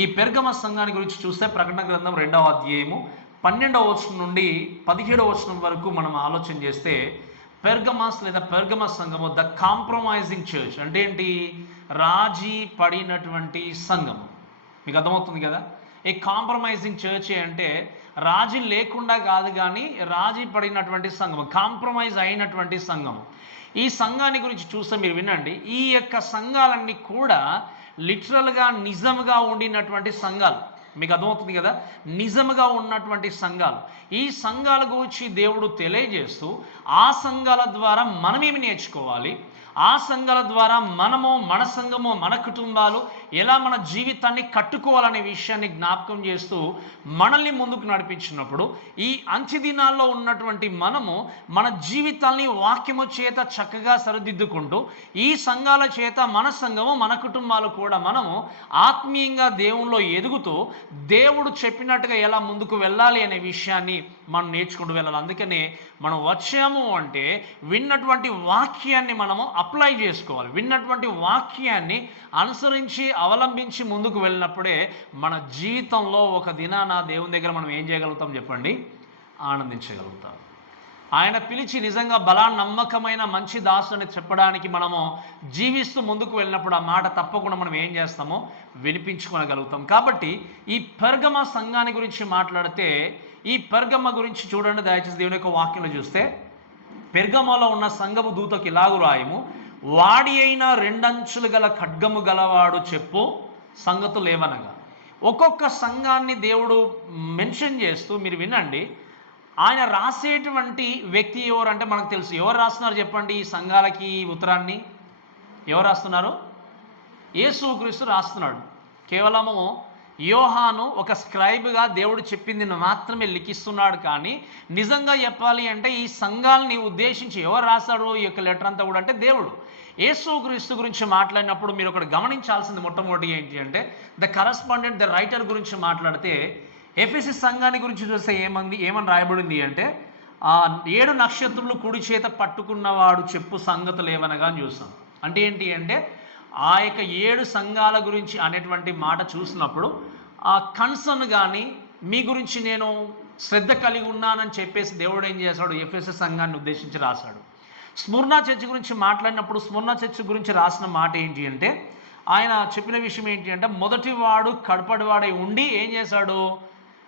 ఈ పెర్గమ సంఘాన్ని గురించి చూస్తే ప్రకటన గ్రంథం 2వ అధ్యాయము 12వ వచనం నుండి 17వ వచనం వరకు మనం ఆలోచన చేస్తే పెర్గమాస్ లేదా పెర్గమ సంఘము ద కాంప్రమైజింగ్ చర్చ్ అంటే ఏంటి? రాజీ పడినటువంటి సంఘము. మీకు అర్థమవుతుంది కదా? ఏ కాంప్రమైజింగ్ చర్చ్ అంటే రాజీ లేకుండా కాదు, కానీ రాజీ పడినటువంటి సంఘము, కాంప్రమైజ్ అయినటువంటి సంఘము. ఈ సంఘాన్ని గురించి చూస్తే మీరు వినండి, ఈ యొక్క సంఘాలన్నీ కూడా లిటరల్గా నిజంగా ఉండినటువంటి సంఘాలు. మీకు అర్థమవుతుంది కదా? నిజంగా ఉన్నటువంటి సంఘాలు. ఈ సంఘాల గురించి దేవుడు తెలియజేస్తూ ఆ సంఘాల ద్వారా మనమేమి నేర్చుకోవాలి, ఆ సంఘాల ద్వారా మనము, మన సంఘము, మన కుటుంబాలు ఎలా మన జీవితాన్ని కట్టుకోవాలనే విషయాన్ని జ్ఞాపకం చేస్తూ మనల్ని ముందుకు నడిపించినప్పుడు ఈ అంత్య దినాల్లో ఉన్నటువంటి మనము మన జీవితాన్ని వాక్యము చేత చక్కగా సరిదిద్దుకుంటూ ఈ సంఘాల చేత మన సంఘము, మన కుటుంబాలు కూడా మనము ఆత్మీయంగా దేవునిలో ఎదుగుతూ దేవుడు చెప్పినట్టుగా ఎలా ముందుకు వెళ్ళాలి అనే విషయాన్ని మనం నేర్చుకుంటూ వెళ్ళాలి. అందుకనే మనం వచ్చాము అంటే విన్నటువంటి వాక్యాన్ని మనము అప్లై చేసుకోవాలి. విన్నటువంటి వాక్యాన్ని అనుసరించి అవలంబించి ముందుకు వెళ్ళినప్పుడే మన జీవితంలో ఒక దినాన దేవుని దగ్గర మనం ఏం చేయగలుగుతాం చెప్పండి? ఆనందించగలుగుతాం. ఆయన పిలిచి నిజంగా నమ్మకమైన మంచి దాసుని చెప్పడానికి మనము జీవిస్తూ ముందుకు వెళ్ళినప్పుడు ఆ మాట తప్పకుండా మనం ఏం చేస్తామో వినిపించుకోగలుగుతాం. కాబట్టి ఈ పెర్గమ సంఘాన్ని గురించి మాట్లాడితే ఈ పెర్గమ గురించి చూడండి దయచేసి దేవుని యొక్క వాక్యంలో చూస్తే, పెర్గమలో ఉన్న సంఘము దూతకి ఇలాగు రాయము, వాడి అయిన రెండంచులు గల ఖడ్గము గలవాడు చెప్పు సంగతులు ఏవనగా. ఒక్కొక్క సంఘాన్ని దేవుడు మెన్షన్ చేస్తూ మీరు వినండి. ఆయన రాసేటువంటి వ్యక్తి ఎవరంటే మనకు తెలుసు. ఎవరు రాస్తున్నారు చెప్పండి? ఈ సంఘాలకి ఉత్తరాన్ని ఎవరు రాస్తున్నారు? యేసుక్రీస్తు రాస్తున్నాడు. కేవలము యోహాను ఒక స్క్రైబ్గా దేవుడు చెప్పింది మాత్రమే లిఖిస్తున్నాడు. కానీ నిజంగా చెప్పాలి అంటే ఈ సంఘాలని ఉద్దేశించి ఎవరు రాశాడు ఈ యొక్క లెటర్ అంతా కూడా అంటే దేవుడు. యేసుక్రీస్తు గురించి మాట్లాడినప్పుడు మీరు ఒకటి గమనించాల్సింది మొట్టమొదటి ఏంటి అంటే ద కరస్పాండెంట్, ద రైటర్ గురించి మాట్లాడితే ఎఫెసీ సంఘాన్ని గురించి చూస్తే ఏమని రాయబడింది అంటే 7 నక్షత్రులు కుడి చేత పట్టుకున్నవాడు చెప్పు సంగతులు ఏవనగా అని చూస్తాం. అంటే ఏంటి అంటే ఆ యొక్క 7 సంఘాల గురించి అనేటువంటి మాట చూసినప్పుడు ఆ కన్సర్న్ కానీ మీ గురించి నేను శ్రద్ధ కలిగి ఉన్నానని చెప్పేసి దేవుడు ఏం చేశాడు? ఎఫెసీ సంఘాన్ని ఉద్దేశించి రాశాడు. స్ముర్నా చర్చ్ గురించి మాట్లాడినప్పుడు స్ముర్నా చర్చ్ గురించి రాసిన మాట ఏంటి అంటే ఆయన చెప్పిన విషయం ఏంటి అంటే మొదటివాడు కడపడివాడై ఉండి ఏం చేశాడు?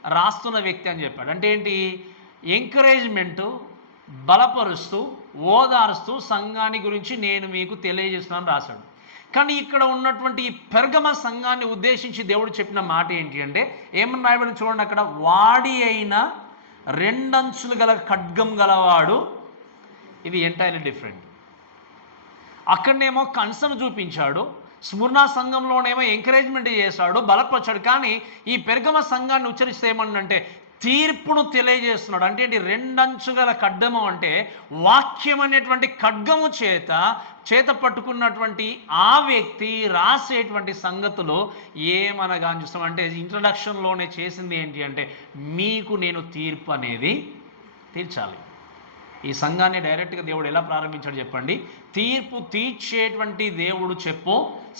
రాస్తున్న వ్యక్తి అని చెప్పాడు. అంటే ఏంటి? ఎంకరేజ్మెంటు, బలపరుస్తూ, ఓదారుస్తూ సంఘాన్ని గురించి నేను మీకు తెలియజేస్తున్నాను రాశాడు. కానీ ఇక్కడ ఉన్నటువంటి ఈ పెర్గమ సంఘాన్ని ఉద్దేశించి దేవుడు చెప్పిన మాట ఏంటి అంటే ఏమని రాయబడి చూడండి అక్కడ, వాడి అయిన రెండంచులు గల ఖడ్గం గలవాడు. ఇది ఎంటైర్లీ డిఫరెంట్. అక్కడనేమో కన్సర్న్ చూపించాడు, స్ముర్నా సంఘంలోనేమో ఎంకరేజ్మెంట్ చేశాడు, బలపరిచాడు. కానీ ఈ పెర్గమ సంఘాన్ని ఉచ్చరిస్తే ఏమన్నంటే తీర్పును తెలియజేస్తున్నాడు. అంటే ఏంటి? రెండంచుగల ఖడ్గము అంటే వాక్యం అనేటువంటి ఖడ్గము చేత పట్టుకున్నటువంటి ఆ వ్యక్తి రాసేటువంటి సంగతులు ఏమనగా చూస్తాం అంటే ఇంట్రడక్షన్లోనే చేసింది ఏంటి అంటే మీకు నేను తీర్పు అనేది తీర్చాలి. ఈ సంఘాన్ని డైరెక్ట్గా దేవుడు ఎలా ప్రారంభించాడు చెప్పండి? తీర్పు తీర్చేటువంటి దేవుడు చెప్పు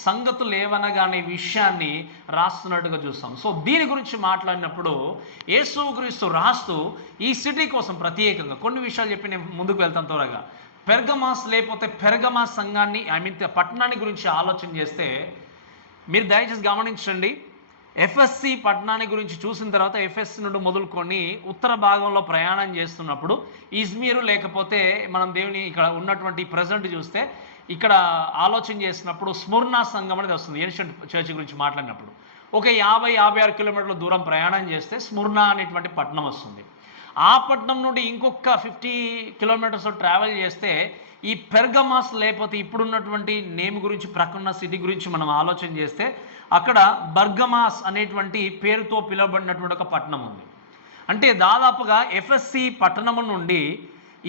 సంగతులు ఏవనగానే విషయాన్ని రాస్తున్నట్టుగా చూస్తాం. సో దీని గురించి మాట్లాడినప్పుడు యేసుక్రీస్తు రాస్తూ ఈ సిటీ కోసం ప్రత్యేకంగా కొన్ని విషయాలు చెప్పి నేను ముందుకు వెళ్తాను త్వరగా. పెర్గమాస్ లేకపోతే పెర్గమా సంఘాన్ని పట్టణాన్ని గురించి ఆలోచన చేస్తే మీరు దయచేసి గమనించండి. ఎఫ్ఎస్సి పట్టణాన్ని గురించి చూసిన తర్వాత ఎఫ్ఎస్సి నుండి మొదలుకొని ఉత్తర భాగంలో ప్రయాణం చేస్తున్నప్పుడు ఇజ్మీరు లేకపోతే మనం దేవుని ఇక్కడ ఉన్నటువంటి ప్రజెంట్ చూస్తే ఇక్కడ ఆలోచన చేసినప్పుడు స్ముర్నా సంఘం అనేది వస్తుంది. ఏన్షియంట్ చర్చ్ గురించి మాట్లాడినప్పుడు ఒక 50-56 కిలోమీటర్ల దూరం ప్రయాణం చేస్తే స్ముర్నా అనేటువంటి పట్టణం వస్తుంది. ఆ పట్టణం నుండి ఇంకొక 50 కిలోమీటర్స్ ట్రావెల్ చేస్తే ఈ పెర్గమాస్ లేకపోతే ఇప్పుడున్నటువంటి నేమ్ గురించి ప్రక్కన సిటీ గురించి మనం ఆలోచన చేస్తే అక్కడ బర్గమాస్ అనేటువంటి పేరుతో పిలువబడినటువంటి ఒక పట్టణం ఉంది. అంటే దాదాపుగా ఎఫ్ఎస్సి పట్టణం నుండి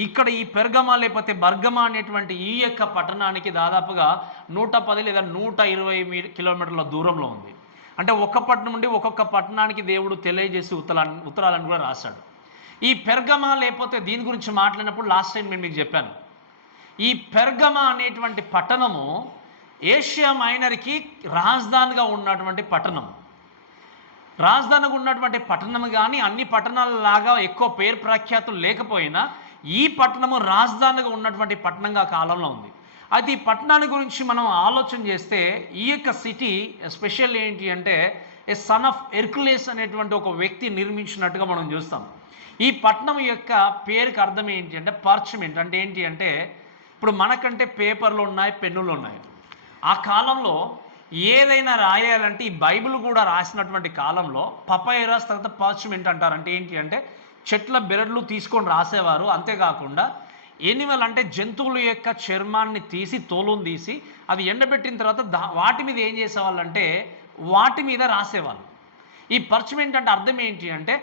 ఇక్కడ ఈ పెర్గమా లేకపోతే బర్గమా అనేటువంటి ఈ యొక్క పట్టణానికి దాదాపుగా 110 లేదా 120 కిలోమీటర్ల దూరంలో ఉంది. అంటే ఒక్క పట్టణం నుండి ఒక్కొక్క పట్టణానికి దేవుడు తెలియజేసి ఉత్తరాలను కూడా రాశాడు. ఈ పెర్గమా లేకపోతే దీని గురించి మాట్లాడినప్పుడు లాస్ట్ టైం నేను మీకు చెప్పాను, ఈ పెర్గమా అనేటువంటి పట్టణము ఏషియా మైనర్కి రాజధానిగా ఉన్నటువంటి పట్టణం. రాజధానిగా ఉన్నటువంటి పట్టణం కానీ అన్ని పట్టణాలలాగా ఎక్కువ పేరు ప్రఖ్యాతులు లేకపోయినా ఈ పట్టణము రాజధానిగా ఉన్నటువంటి పట్టణంగా కాలంలో ఉంది. అయితే ఈ పట్టణాన్ని గురించి మనం ఆలోచన చేస్తే ఈ యొక్క సిటీ స్పెషల్ ఏంటి అంటే ఏ సన్ ఆఫ్ హెర్క్యులేస్ అనేటువంటి ఒక వ్యక్తి నిర్మించినట్టుగా మనం చూస్తాం. ఈ పట్టణం యొక్క పేరుకి అర్థం ఏంటి అంటే పార్చ్మెంట్. అంటే ఏంటి అంటే ఇప్పుడు మనకంటే పేపర్లు ఉన్నాయి, పెన్నులు ఉన్నాయి. ఆ కాలంలో ఏదైనా రాయాలంటే ఈ బైబిల్ కూడా రాసినటువంటి కాలంలో పపైరస్ తర్వాత పార్చ్మెంట్ అంటారు. అంటే ఏంటి అంటే చెట్ల బెరడ్లు తీసుకొని రాసేవారు. అంతేకాకుండా ఎనిమల్ అంటే జంతువుల యొక్క చర్మాన్ని తీసి తోలును తీసి అది ఎండబెట్టిన తర్వాత వాటి మీద ఏం చేసేవాళ్ళంటే వాటి మీద రాసేవాళ్ళు. ఈ పర్చ్మెంట్ అంటే అర్థం ఏంటి అంటే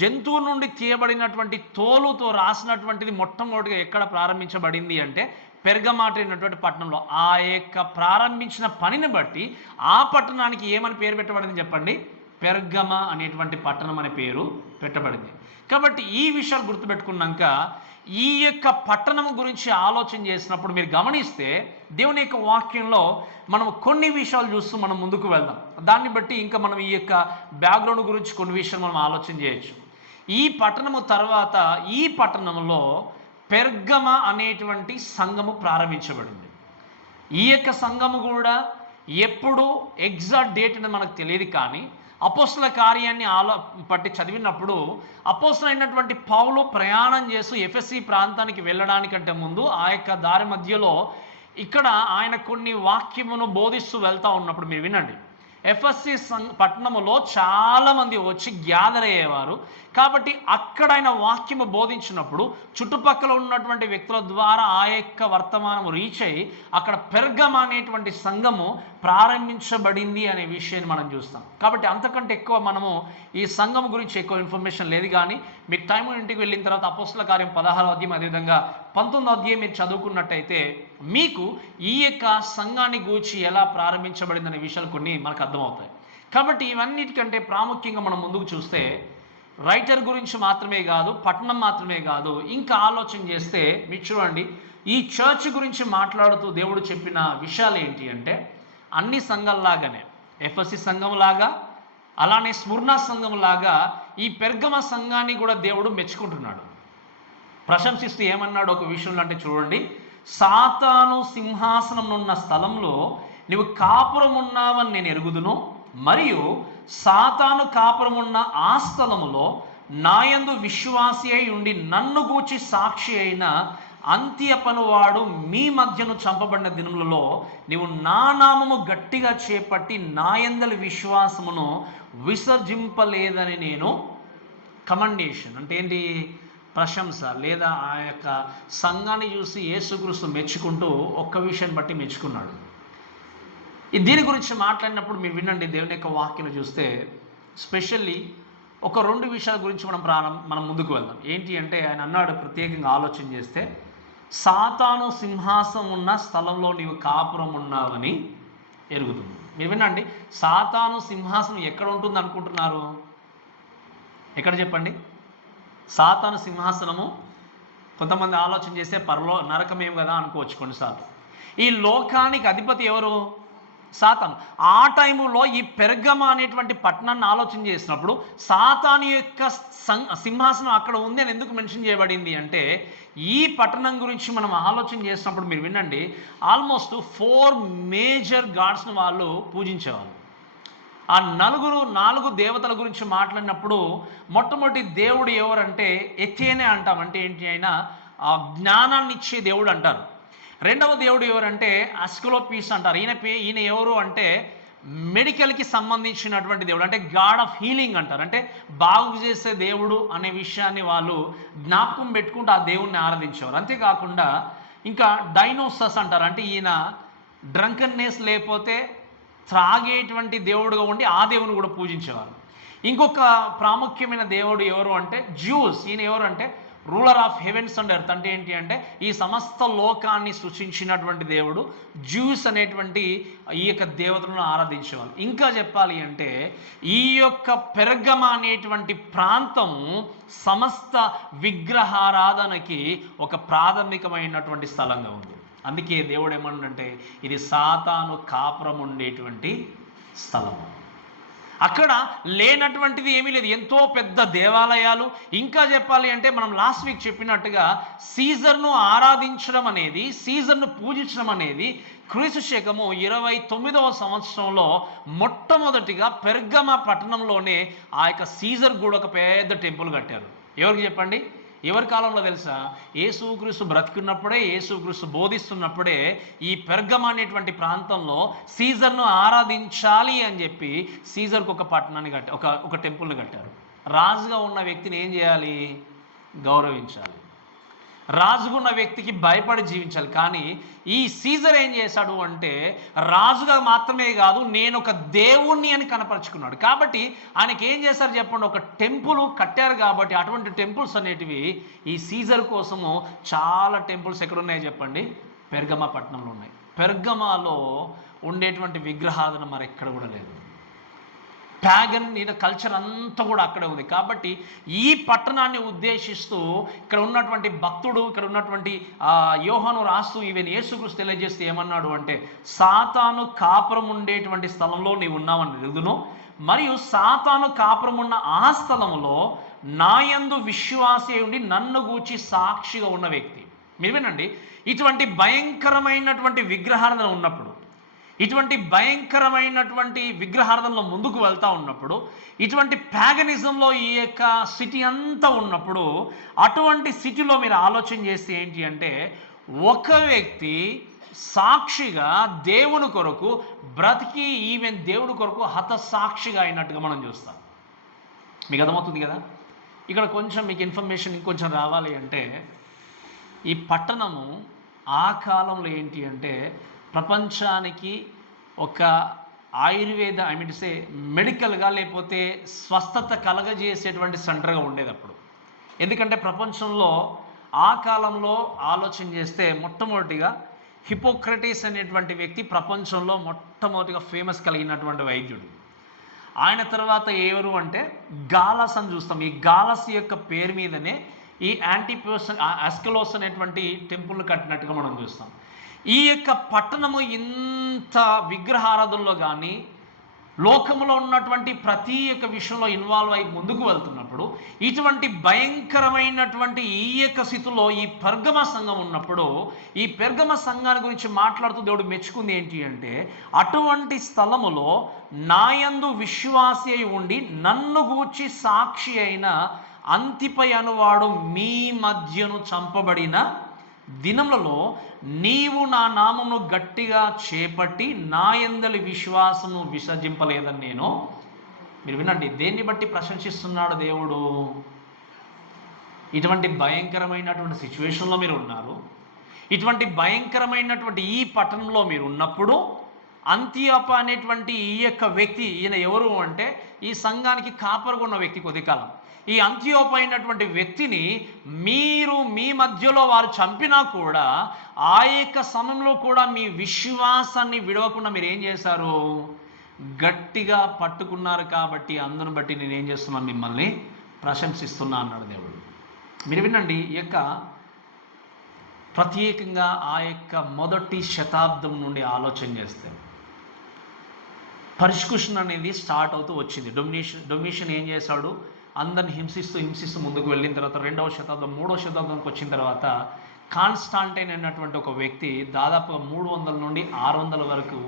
జంతువు నుండి తీయబడినటువంటి తోలుతో రాసినటువంటిది మొట్టమొదటిగా ఎక్కడ ప్రారంభించబడింది అంటే పెర్గమాట అయినటువంటి పట్టణంలో. ఆ యొక్క ప్రారంభించిన పనిని బట్టి ఆ పట్టణానికి ఏమని పేరు పెట్టబడింది చెప్పండి? పెర్గమ అనేటువంటి పట్టణం అనే పేరు పెట్టబడింది. కాబట్టి ఈ విషయాలు గుర్తుపెట్టుకున్నాక ఈ యొక్క పట్టణం గురించి ఆలోచన చేసినప్పుడు మీరు గమనిస్తే దేవుని యొక్క వాక్యంలో మనం కొన్ని విషయాలు చూస్తూ మనం ముందుకు వెళ్దాం. దాన్ని బట్టి ఇంకా మనం ఈ యొక్క బ్యాక్గ్రౌండ్ గురించి కొన్ని విషయాలు మనం ఆలోచన చేయొచ్చు. ఈ పట్టణము తర్వాత ఈ పట్టణంలో పెర్గమ అనేటువంటి సంఘము ప్రారంభించబడింది. ఈ యొక్క సంఘము కూడా ఎప్పుడు ఎగ్జాక్ట్ డేట్ అనేది మనకు తెలియదు, కానీ అపోస్తల కార్యాన్ని పట్టి చదివినప్పుడు అపోస్తలైనటువంటి పౌలు ప్రయాణం చేస్తూ ఎఫెసీ ప్రాంతానికి వెళ్ళడానికంటే ముందు ఆ యొక్క దారి మధ్యలో ఇక్కడ ఆయన కొన్ని వాక్యమును బోధిస్తూ వెళ్తూ ఉన్నప్పుడు మీరు వినండి. ఎఫెసీ పట్టణములో చాలామంది వచ్చి గ్యాదర్ అయ్యేవారు. కాబట్టి అక్కడ ఆయన వాక్యము బోధించినప్పుడు చుట్టుపక్కల ఉన్నటువంటి వ్యక్తుల ద్వారా ఆ యొక్క వర్తమానం రీచ్ అయ్యి అక్కడ పెర్గమ అనేటువంటి సంఘము ప్రారంభించబడింది అనే విషయాన్ని మనం చూస్తాం. కాబట్టి అంతకంటే ఎక్కువ మనము ఈ సంఘం గురించి ఎక్కువ ఇన్ఫర్మేషన్ లేదు, కానీ మీకు టైం ఇంటికి వెళ్ళిన తర్వాత అపోస్తల కార్యం 16వ అధ్యాయం అదేవిధంగా 19వ అధ్యాయం మీరు చదువుకున్నట్టయితే మీకు ఈ యొక్క సంఘాన్ని గూర్చి ఎలా ప్రారంభించబడింది అనే విషయాలు కొన్ని మనకు అర్థమవుతాయి. కాబట్టి ఇవన్నిటికంటే ప్రాముఖ్యంగా మనం ముందుకు చూస్తే రైటర్ గురించి మాత్రమే కాదు, పట్టణం మాత్రమే కాదు, ఇంకా ఆలోచన చేస్తే మీరు చూడండి ఈ చర్చ్ గురించి మాట్లాడుతూ దేవుడు చెప్పిన విషయాలు ఏంటి అంటే అన్ని సంఘాల్లాగానే ఎఫెసీ సంఘం లాగా అలానే స్ముర్నా సంఘం లాగా ఈ పెర్గమ సంఘాన్ని కూడా దేవుడు మెచ్చుకుంటున్నాడు, ప్రశంసిస్తూ ఏమన్నాడు ఒక విషయంలో అంటే చూడండి, సాతాను సింహాసనం ఉన్న స్థలంలో నువ్వు కాపురం ఉన్నావని నేను ఎరుగుదును, మరియు సాతాను కాపురమున్న ఆ స్థలములో నాయందు విశ్వాసి అయి ఉండి నన్ను గూర్చి సాక్షి అయిన అంత్యపనువాడు మీ మధ్యను చంపబడిన దినములలో నీవు నా నామము గట్టిగా చేపట్టి నాయందలి విశ్వాసమును విసర్జింపలేదని నేను కమండేషన్ అంటే ఏంటి, ప్రశంస లేదా ఆ యొక్క సంఘాన్ని చూసి యేసుక్రీస్తు మెచ్చుకుంటూ ఒక్క విషయాన్ని బట్టి మెచ్చుకున్నాడు. దీని గురించి మాట్లాడినప్పుడు మీరు వినండి, దేవుని యొక్క వాక్యం చూస్తే స్పెషల్లీ ఒక 2 విషయాల గురించి మనం ముందుకు వెళ్దాం. ఏంటి అంటే ఆయన అన్నాడు, ప్రత్యేకంగా ఆలోచన చేస్తే సాతాను సింహాసనం ఉన్న స్థలంలో నీవు కాపురం ఉన్నావని ఎరుగుతుంది. మీరు వినండి, సాతాను సింహాసనం ఎక్కడ ఉంటుంది అనుకుంటున్నారు? ఎక్కడ చెప్పండి? సాతాను సింహాసనము కొంతమంది ఆలోచన చేస్తే నరకమేం కదా అనుకోవచ్చు కొన్నిసార్లు. ఈ లోకానికి అధిపతి ఎవరు? సాతాను. ఆ టైములో ఈ పెర్గమ అనేటువంటి పట్టణాన్ని ఆలోచన చేసినప్పుడు సాతాను యొక్క సింహాసనం అక్కడ ఉంది అని ఎందుకు మెన్షన్ చేయబడింది అంటే ఈ పట్టణం గురించి మనం ఆలోచన చేసినప్పుడు మీరు వినండి, ఆల్మోస్ట్ 4 మేజర్ గాడ్స్ని వాళ్ళు పూజించేవాళ్ళు. ఆ 4 దేవతల గురించి మాట్లాడినప్పుడు మొట్టమొదటి దేవుడు ఎవరంటే ఎథేనే అంటాం. అంటే ఏంటి, అయినా ఆ జ్ఞానాన్ని ఇచ్చే దేవుడు అంటారు. రెండవ దేవుడు ఎవరంటే అస్క్లోపీస్ అంటారు. ఈయన ఎవరు అంటే మెడికల్కి సంబంధించినటువంటి దేవుడు, అంటే గాడ్ ఆఫ్ హీలింగ్ అంటారు. అంటే బాగు చేసే దేవుడు అనే విషయాన్ని వాళ్ళు జ్ఞాపకం పెట్టుకుంటూ ఆ దేవుడిని ఆరాధించేవారు. అంతేకాకుండా ఇంకా డైనోసస్ అంటారు. అంటే ఈయన డ్రంకన్నెస్ లేకపోతే త్రాగేటువంటి దేవుడుగా ఉండి ఆ దేవుని కూడా పూజించేవారు. ఇంకొక ప్రాముఖ్యమైన దేవుడు ఎవరు అంటే జ్యూస్. ఈయన ఎవరు అంటే ruler of heavens and earth. అంటే ఏంటి అంటే ఈ సమస్త లోకాన్ని సృష్టించినటువంటి దేవుడు జ్యూస్ అనేటువంటి ఈ యొక్క దేవతలను ఆరాధించేవాళ్ళు. ఇంకా చెప్పాలి అంటే ఈ యొక్క పెర్గమ అనేటువంటి ప్రాంతము సమస్త విగ్రహారాధనకి ఒక ప్రాథమికమైనటువంటి స్థలంగా ఉంది. అందుకే దేవుడు ఏమన్నంటే ఇది సాతాను కాపురం ఉండేటువంటి స్థలము. అక్కడ లేనటువంటిది ఏమీ లేదు. ఎంతో పెద్ద దేవాలయాలు. ఇంకా చెప్పాలి అంటే మనం లాస్ట్ వీక్ చెప్పినట్టుగా సీజర్ను ఆరాధించడం అనేది, సీజర్ను పూజించడం అనేది క్రీస్తు శకము 29వ సంవత్సరంలో మొట్టమొదటిగా పెర్గమ పట్టణంలోనే ఆ యొక్క సీజర్ కూడా ఒక పెద్ద టెంపుల్ కట్టారు. ఎవరికి చెప్పండి? ఎవరి కాలంలో తెలుసా? యేసుక్రీస్తు బ్రతికున్నప్పుడే, యేసుక్రీస్తు బోధిస్తున్నప్పుడే ఈ పెర్గమ అనేటువంటి ప్రాంతంలో సీజర్ను ఆరాధించాలి అని చెప్పి సీజర్కు ఒక పట్టణాన్ని ఒక టెంపుల్ని కట్టారు. రాజుగా ఉన్న వ్యక్తిని ఏం చేయాలి? గౌరవించాలి. రాజుగా ఉన్న వ్యక్తికి భయపడి జీవించాలి. కానీ ఈ సీజర్ ఏం చేశాడు అంటే రాజుగా మాత్రమే కాదు, నేను ఒక దేవుణ్ణి అని కనపరుచుకున్నాడు. కాబట్టి ఆయనకి ఏం చేశారు చెప్పండి? ఒక టెంపుల్ కట్టారు. కాబట్టి అటువంటి టెంపుల్స్ అనేటివి ఈ సీజర్ కోసము చాలా టెంపుల్స్ ఎక్కడున్నాయో చెప్పండి? పెర్గమ పట్టణంలో ఉన్నాయి. పెర్గమాలో ఉండేటువంటి విగ్రహారాధన మరి ఎక్కడ కూడా లేదు. ప్యాగన్ కల్చర్ అంతా కూడా అక్కడే ఉంది. కాబట్టి ఈ పట్టణాన్ని ఉద్దేశిస్తూ ఇక్కడ ఉన్నటువంటి భక్తుడు, ఇక్కడ ఉన్నటువంటి యోహాను రాస్తూ ఈవెన్ యేసుక్రీస్తు తెలియజేస్తే ఏమన్నాడు అంటే, సాతాను కాపురం ఉండేటువంటి స్థలంలో నీవు ఉన్నావని ఎరుగుదును, మరియు సాతాను కాపురం ఉన్న ఆ స్థలంలో నాయందు విశ్వాసి ఉండి నన్ను గూర్చి సాక్షిగా ఉన్న వ్యక్తి. మీరు వినండి, ఇటువంటి భయంకరమైనటువంటి విగ్రహారాధన ఉన్నప్పుడు, ఇటువంటి భయంకరమైనటువంటి విగ్రహారాధనలో ముందుకు వెళ్తూ ఉన్నప్పుడు, ఇటువంటి ప్యాగనిజంలో ఈ యొక్క సిటీ అంతా ఉన్నప్పుడు, అటువంటి సిటీలో మీరు ఆలోచన చేస్తే ఏంటి అంటే, ఒక వ్యక్తి సాక్షిగా దేవుని కొరకు బ్రతికి ఈవెన్ దేవుడి కొరకు హతసాక్షిగా అయినట్టుగా మనం చూస్తాం. మీకు అర్థమవుతుంది కదా? ఇక్కడ కొంచెం మీకు ఇన్ఫర్మేషన్ ఇంకొంచెం రావాలి అంటే, ఈ పట్టణము ఆ కాలంలో ఏంటి అంటే ప్రపంచానికి ఒక ఆయుర్వేద మెడికల్గా లేకపోతే స్వస్థత కలగజేసేటువంటి సెంటర్గా ఉండేది అప్పుడు. ఎందుకంటే ప్రపంచంలో ఆ కాలంలో ఆలోచన చేస్తే మొట్టమొదటిగా హిపోక్రటీస్ అనేటువంటి వ్యక్తి ప్రపంచంలో మొట్టమొదటిగా ఫేమస్ కలిగినటువంటి వైద్యుడు. ఆయన తర్వాత ఎవరు అంటే గాలస్ అని చూస్తాం. ఈ గాలస్ యొక్క పేరు మీదనే ఈ అస్కలోస్ అనేటువంటి టెంపుల్ కట్టినట్టుగా మనం చూస్తాం. ఈ యొక్క పట్టణము ఇంత విగ్రహారాధనలో కానీ లోకంలో ఉన్నటువంటి ప్రతి ఒక్క విషయంలో ఇన్వాల్వ్ అయి ముందుకు వెళ్తున్నప్పుడు, ఇటువంటి భయంకరమైనటువంటి ఈ యొక్క స్థితిలో ఈ పెర్గమ సంఘం ఉన్నప్పుడు, ఈ పెర్గమ సంఘాన్ని గురించి మాట్లాడుతూ దేవుడు మెచ్చుకుంది ఏంటి అంటే, అటువంటి స్థలములో నాయందు విశ్వాసి అయి ఉండి నన్ను గూర్చి సాక్షి అయిన అంతిపై అనువాడు మీ మధ్యను చంపబడిన దినములలో నీవు నా నామమును గట్టిగా చేపట్టి నా యందలి విశ్వాసము విసర్జింపలేదని నేను. మీరు వినండి, దేన్ని బట్టి ప్రశంసిస్తున్నాడు దేవుడు? ఇటువంటి భయంకరమైనటువంటి సిచ్యువేషన్లో మీరు ఉన్నారు. ఇటువంటి భయంకరమైనటువంటి ఈ పట్టణంలో మీరు ఉన్నప్పుడు అంతియోప అనేటువంటి ఈ యొక్క వ్యక్తి, ఈయన ఎవరు అంటే ఈ సంఘానికి కాపరుగా ఉన్న వ్యక్తి. కొద్ది కాలం ఈ అంతియోప అయినటువంటి వ్యక్తిని మీరు మీ మధ్యలో వారు చంపినా కూడా ఆ యొక్క సమయంలో కూడా మీ విశ్వాసాన్ని విడవకుండా మీరు ఏం చేశారు? గట్టిగా పట్టుకున్నారు. కాబట్టి అందును బట్టి నేను ఏం చేస్తున్నాను? మిమ్మల్ని ప్రశంసిస్తున్నా అన్నాడు దేవుడు. మీరు వినండి, ఈ యొక్క ప్రత్యేకంగా ఆ యొక్క మొదటి శతాబ్దం నుండి ఆలోచన చేస్తే పర్సిక్యూషన్ అనేది స్టార్ట్ అవుతూ వచ్చింది. డొమినిషన్ ఏం చేశాడు? అందరిని హింసిస్తూ ముందుకు వెళ్ళిన తర్వాత 2వ శతాబ్దం 3వ శతాబ్దానికి వచ్చిన తర్వాత కాన్స్టాంటైన్ అన్నటువంటి ఒక వ్యక్తి దాదాపుగా 300 నుండి 600 వరకు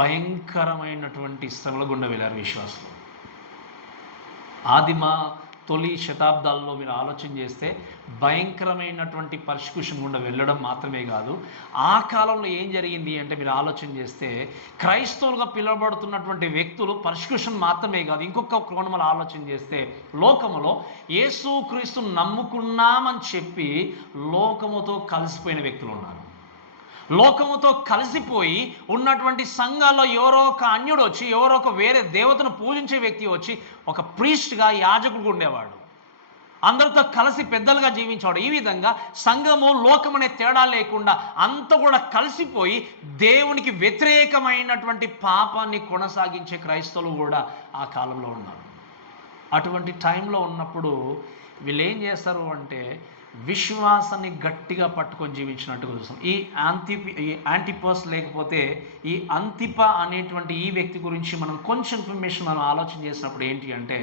భయంకరమైనటువంటి శ్రమల గుండా వెళ్ళారు విశ్వాసులు. తొలి శతాబ్దాల్లో మీరు ఆలోచన చేస్తే భయంకరమైనటువంటి పర్సిక్యూషన్ గుండా వెళ్ళడం మాత్రమే కాదు, ఆ కాలంలో ఏం జరిగింది అంటే మీరు ఆలోచన చేస్తే క్రైస్తవులుగా పిలువబడుతున్నటువంటి వ్యక్తులు పర్సిక్యూషన్ మాత్రమే కాదు, ఇంకొక కోణంలో ఆలోచన చేస్తే లోకములో యేసుక్రీస్తును నమ్ముకున్నామని చెప్పి లోకముతో కలిసిపోయిన వ్యక్తులు ఉన్నారు. లోకముతో కలిసిపోయి ఉన్నటువంటి సంఘాల్లో ఎవరో ఒక అన్యుడు వచ్చి, ఎవరో ఒక వేరే దేవతను పూజించే వ్యక్తి వచ్చి ఒక ప్రీస్ట్గా, యాజకుడు ఉండేవాడు. అందరితో కలిసి పెద్దలుగా జీవించేవాడు. ఈ విధంగా సంఘము లోకం అనే తేడా లేకుండా అంతా కూడా కలిసిపోయి దేవునికి వ్యతిరేకమైనటువంటి పాపాన్ని కొనసాగించే క్రైస్తవులు కూడా ఆ కాలంలో ఉన్నారు. అటువంటి టైంలో ఉన్నప్పుడు వీళ్ళు ఏం చేస్తారు అంటే విశ్వాసాన్ని గట్టిగా పట్టుకొని జీవించినట్టుగా చూస్తాం. ఈ యాంటిపస్ లేకపోతే ఈ అంతిప అనేటువంటి ఈ వ్యక్తి గురించి మనం కొంచెం ఇన్ఫర్మేషన్ మనం ఆలోచన చేసినప్పుడు ఏంటి అంటే,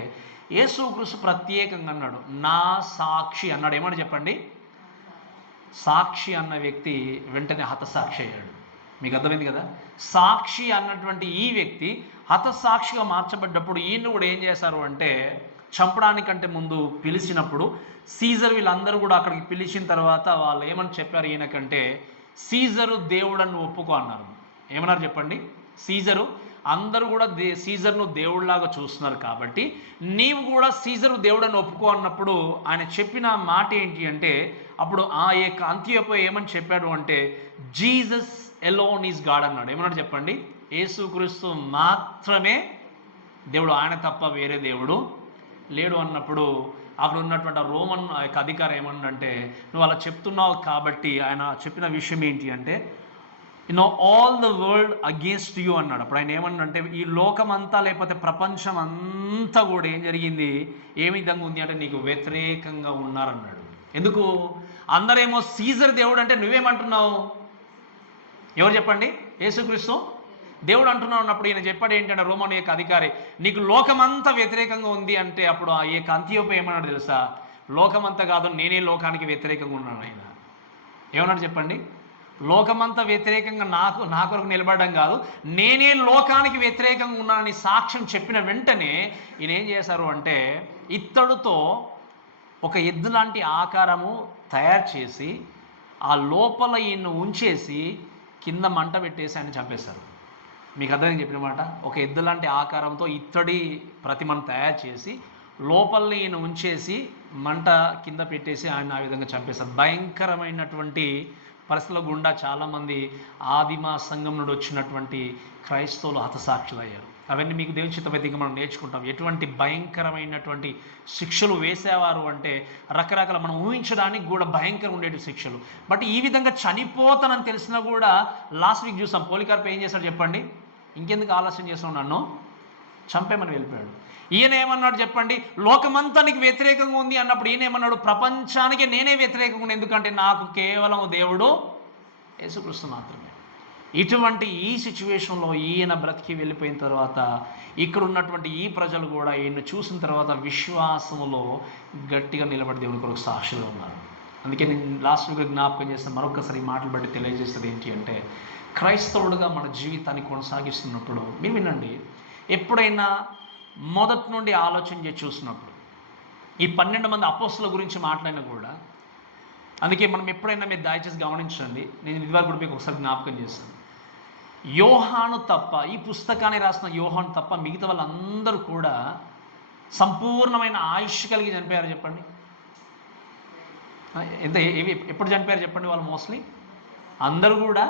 యేసుక్రీస్తు ప్రత్యేకంగా అన్నాడు, నా సాక్షి అన్నాడు. ఏమని చెప్పండి? సాక్షి అన్న వ్యక్తి వెంటనే హతసాక్షి అయ్యాడు. మీకు అర్థమైంది కదా? సాక్షి అన్నటువంటి ఈ వ్యక్తి హతసాక్షిగా మార్చబడ్డప్పుడు ఈయన కూడా ఏం చేశారు అంటే, చంపడానికంటే ముందు పిలిచినప్పుడు సీజర్ వీళ్ళందరూ కూడా అక్కడికి పిలిచిన తర్వాత వాళ్ళు ఏమని చెప్పారు ఈయనకంటే, సీజరు దేవుడని ఒప్పుకో అన్నారు. ఏమన్నారు చెప్పండి? సీజరు, అందరూ కూడా సీజర్ను దేవుడిలాగా చూస్తున్నారు కాబట్టి నీవు కూడా సీజరు దేవుడని ఒప్పుకో అన్నప్పుడు ఆయన చెప్పిన మాట ఏంటి అంటే, అప్పుడు ఆ యొక్క అంత్యోపై ఏమని చెప్పాడు అంటే, జీసస్ ఎలోన్ ఈజ్ గాడ్ అన్నాడు. ఏమన్నాడు చెప్పండి? యేసుక్రీస్తు మాత్రమే దేవుడు, ఆయన తప్ప వేరే దేవుడు లేడు అన్నప్పుడు అక్కడ ఉన్నటువంటి రోమన్ యొక్క అధికారి ఏమన్నంటే, నువ్వు అలా చెప్తున్నావు కాబట్టి ఆయన చెప్పిన విషయం ఏంటి అంటే, all the world against you అన్నాడు. అప్పుడు ఆయన ఏమన్నంటే, ఈ లోకమంతా లేకపోతే ప్రపంచం అంతా కూడా ఏం జరిగింది, ఏ విధంగా ఉంది అంటే నీకు వ్యతిరేకంగా ఉన్నారన్నాడు. ఎందుకు? అందరేమో సీజర్ దేవుడు అంటే నువ్వేమంటున్నావు? ఎవరు చెప్పండి? యేసుక్రీస్తు దేవుడు అంటున్నావు అన్నప్పుడు ఈయన చెప్పాడు ఏంటంటే, రోమన్ యొక్క అధికారి, నీకు లోకమంతా వ్యతిరేకంగా ఉంది అంటే, అప్పుడు ఆ యొక్క అంత్యోపై ఏమన్నాడు తెలుసా? లోకమంతా కాదు, నేనే లోకానికి వ్యతిరేకంగా ఉన్నాను. ఆయన ఏమన్నాడు చెప్పండి? లోకమంతా వ్యతిరేకంగా నా కొరకు నిలబడడం కాదు, నేనే లోకానికి వ్యతిరేకంగా ఉన్నానని సాక్ష్యం చెప్పిన వెంటనే ఈయన ఏం చేశారు అంటే, ఇత్తడితో ఒక ఎద్దు లాంటి ఆకారము తయారు చేసి ఆ లోపల ఈయన్ని ఉంచేసి కింద మంట పెట్టేసి ఆయన చంపేశారు. మీకు అర్థం చెప్పిన మాట. ఒక ఎద్దు లాంటి ఆకారంతో ఇత్తడి ప్రతిమను తయారు చేసి లోపలని ఈయన ఉంచేసి మంట కింద పెట్టేసి ఆయన ఆ విధంగా చంపేశారు. భయంకరమైనటువంటి పరిస్థితుల గుండా చాలామంది ఆదిమ సంఘం నుండి వచ్చినటువంటి క్రైస్తవులు హతసాక్షులు అయ్యారు. అవన్నీ మీకు దేవుని చిత్తబద్ధంగా మనం నేర్చుకుంటాం. ఎటువంటి భయంకరమైనటువంటి శిక్షలు వేసేవారు అంటే, రకరకాల మనం ఊహించడానికి కూడా భయంకరంగా ఉండేటి శిక్షలు. బట్ ఈ విధంగా చనిపోతానని తెలిసినా కూడా లాస్ట్ వీక్ చూసాం పోలికార్పు ఏం చేశాడు చెప్పండి? ఇంకెందుకు ఆలస్యం చేసాం, నన్ను చంపేమని వెళ్ళిపోయాడు. ఈయన ఏమన్నాడు చెప్పండి? లోకమంతా నీకు వ్యతిరేకంగా ఉంది అన్నప్పుడు ఈయన ఏమన్నాడు? ప్రపంచానికి నేనే వ్యతిరేకంగా ఉంది, ఎందుకంటే నాకు కేవలం దేవుడు యేసుక్రీస్తు మాత్రమే. ఇటువంటి ఈ సిచ్యువేషన్లో ఈయన బ్రతికి వెళ్ళిపోయిన తర్వాత ఇక్కడ ఉన్నటువంటి ఈ ప్రజలు కూడా ఈయన చూసిన తర్వాత విశ్వాసములో గట్టిగా నిలబడి దేవుని కొరకు సాక్షులుగా ఉన్నారు. అందుకే నేను లాస్ట్ వీక్ జ్ఞాపకం చేస్తే మరొకసారి ఈ మాటలు బట్టి తెలియజేస్తుంది ఏంటి అంటే, క్రైస్తవుడుగా మన జీవితాన్ని కొనసాగిస్తున్నప్పుడు మీరు వినండి, ఎప్పుడైనా మొదటి నుండి ఆలోచన చేసి చూసినప్పుడు ఈ 12 మంది అపోస్తుల గురించి మాట్లాడినా కూడా, అందుకే మనం ఎప్పుడైనా మీరు దయచేసి గమనించండి, నేను ఇదివరకు కూడా మీకు ఒకసారి జ్ఞాపకం చేస్తాను. యోహాను తప్ప, ఈ పుస్తకాన్ని రాసిన యోహాను తప్ప మిగతా వాళ్ళందరూ కూడా సంపూర్ణమైన ఆయుష్ కలిగి చనిపోయారు చెప్పండి. ఎప్పుడు చనిపోయారు చెప్పండి? వాళ్ళు మోస్ట్లీ అందరూ కూడా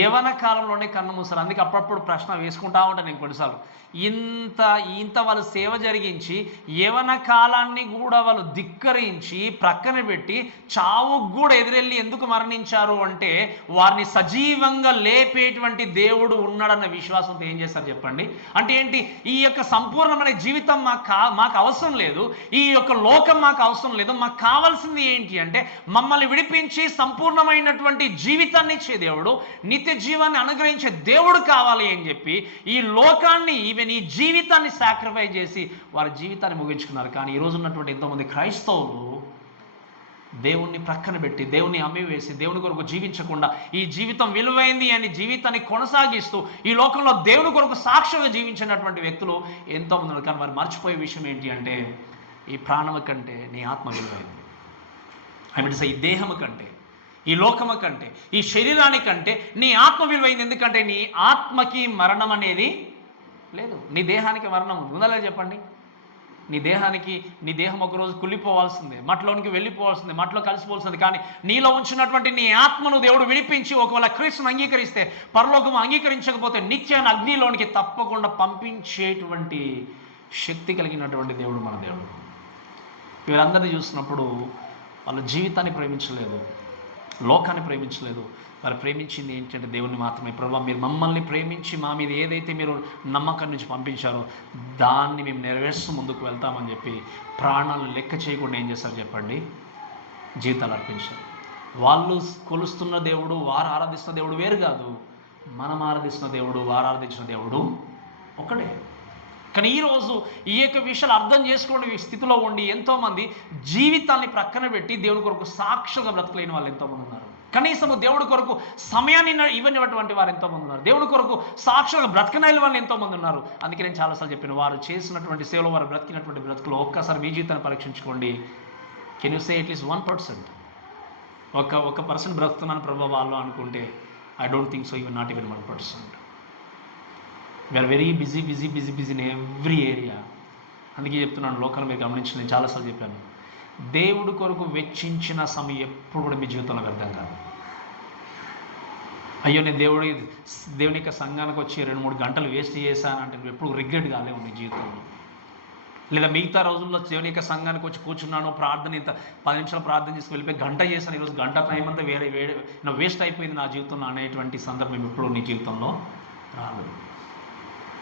యవన కాలంలోనే కన్ను మూసారు. అందుకే అప్పుడప్పుడు ప్రశ్న వేసుకుంటా ఉంటాను నేను కొన్నిసార్లు, ఇంత వాళ్ళు సేవ జరిగించి యవన కాలాన్ని కూడా వాళ్ళు ధిక్కరించి ప్రక్కన పెట్టి చావుకు కూడా ఎదురెళ్ళి ఎందుకు మరణించారు అంటే, వారిని సజీవంగా లేపేటువంటి దేవుడు ఉన్నాడన్న విశ్వాసంతో ఏం చేస్తారు చెప్పండి? అంటే ఏంటి? ఈ యొక్క సంపూర్ణమైన జీవితం మాకు అవసరం లేదు, ఈ యొక్క లోకం మాకు అవసరం లేదు, మాకు కావాల్సింది ఏంటి అంటే మమ్మల్ని విడిపించి సంపూర్ణమైనటువంటి జీవితాన్ని ఇచ్చే దేవుడు, నిత్య జీవాన్ని అనుగ్రహించే దేవుడు కావాలి అని చెప్పి ఈ లోకాన్ని ఈ జీవితాన్ని సాక్రిఫైస్ చేసి వారి జీవితాన్ని ముగించుకున్నారు. కానీ ఈరోజు ఉన్నటువంటి ఎంతోమంది క్రైస్తవులు దేవుణ్ణి ప్రక్కన పెట్టి, దేవుని అమ్మివేసి, దేవుని కొరకు జీవించకుండా ఈ జీవితం విలువైంది అని జీవితాన్ని కొనసాగిస్తూ ఈ లోకంలో దేవుని కొరకు సాక్షిగా జీవించినటువంటి వ్యక్తులు ఎంతోమంది ఉన్నారు. కానీ వారు మర్చిపోయే విషయం ఏంటి అంటే, ఈ ప్రాణము కంటే నీ ఆత్మ విలువైంది. ఐ ఈ దేహము కంటే, ఈ లోకము కంటే, ఈ శరీరానికంటే నీ ఆత్మ విలువైంది. ఎందుకంటే నీ ఆత్మకి మరణం అనేది లేదు, నీ దేహానికి మరణం ఉందా లేదా చెప్పండి? నీ దేహం ఒకరోజు కుళ్ళిపోవాల్సిందే, మట్టిలోనికి వెళ్ళిపోవాల్సిందే, మట్టిలో కలిసిపోవాల్సింది. కానీ నీలో ఉంచినటువంటి నీ ఆత్మను దేవుడు విడిపించి ఒకవేళ క్రీస్తును అంగీకరిస్తే, పరలోకము అంగీకరించకపోతే నిత్యాన్ని అగ్నిలోనికి తప్పకుండా పంపించేటువంటి శక్తి కలిగినటువంటి దేవుడు మన దేవుడు. వీరందరినీ చూసినప్పుడు వాళ్ళు జీవితాన్ని ప్రేమించలేదు, లోకాన్ని ప్రేమించలేదు. వారు ప్రేమించింది ఏంటంటే దేవుని మాత్రమే. ప్రభువా, మీరు మమ్మల్ని ప్రేమించి మా మీద ఏదైతే మీరు నమ్మకం నుంచి పంపించారో దాన్ని మేము నెరవేర్స్తూ ముందుకు వెళ్తామని చెప్పి ప్రాణాలను లెక్క చేయకుండా ఏం చేస్తారు చెప్పండి? జీవితాలు అర్పించారు. వాళ్ళు కొలుస్తున్న దేవుడు, వారు ఆరాధిస్తున్న దేవుడు వేరు కాదు. మనం ఆరాధిస్తున్న దేవుడు, వారు ఆరాధించిన దేవుడు ఒకడే. కానీ ఈరోజు ఈ యొక్క విషయాలు అర్థం చేసుకునే స్థితిలో ఉండి ఎంతోమంది జీవితాన్ని ప్రక్కన పెట్టి దేవుడి కొరకు సాక్షిగా బ్రతకలేని వాళ్ళు ఎంతోమంది ఉన్నారు. కనీసము దేవుడి కొరకు సమయాన్ని ఇవ్వనివ్వటువంటి వారు ఎంతోమంది ఉన్నారు. దేవుడి కొరకు సాక్షిగా బ్రతకనేని వాళ్ళు ఎంతోమంది ఉన్నారు. అందుకే నేను చాలాసార్లు చెప్పిన, వారు చేసినటువంటి సేవలో వారు బ్రతికినటువంటి బ్రతుకులో ఒక్కసారి మీ జీవితాన్ని పరీక్షించుకోండి. Can you say at least 1%? ఒక పర్సెంట్ బ్రతుకుతున్నాను ప్రభావాల్లో అనుకుంటే I don't think so, even not even 1%. We're very busy in every area. అందుకే చెప్తున్నాను, లోకాలు మీరు గమనించి నేను చాలాసార్లు చెప్పాను, దేవుడి కొరకు వెచ్చించిన సమయం ఎప్పుడు కూడా మీ జీవితంలో వ్యర్థం కాదు. అయ్యో నేను దేవుని యొక్క సంఘానికి వచ్చి 2-3 గంటలు వేస్ట్ చేశానంటే నువ్వు ఎప్పుడు రిగ్రెట్ కాలేవు నీ జీవితంలో. లేదా మిగతా రోజుల్లో దేవుని యొక్క సంఘానికి వచ్చి కూర్చున్నాను, ప్రార్థన ఇంత 10 నిమిషాలు ప్రార్థన చేసి వెళ్ళిపోయి గంట చేశాను, ఈరోజు గంట టైం అంతా వేస్ట్ అయిపోయింది నా జీవితంలో అనేటువంటి సందర్భం ఎప్పుడు నీ జీవితంలో రాదు.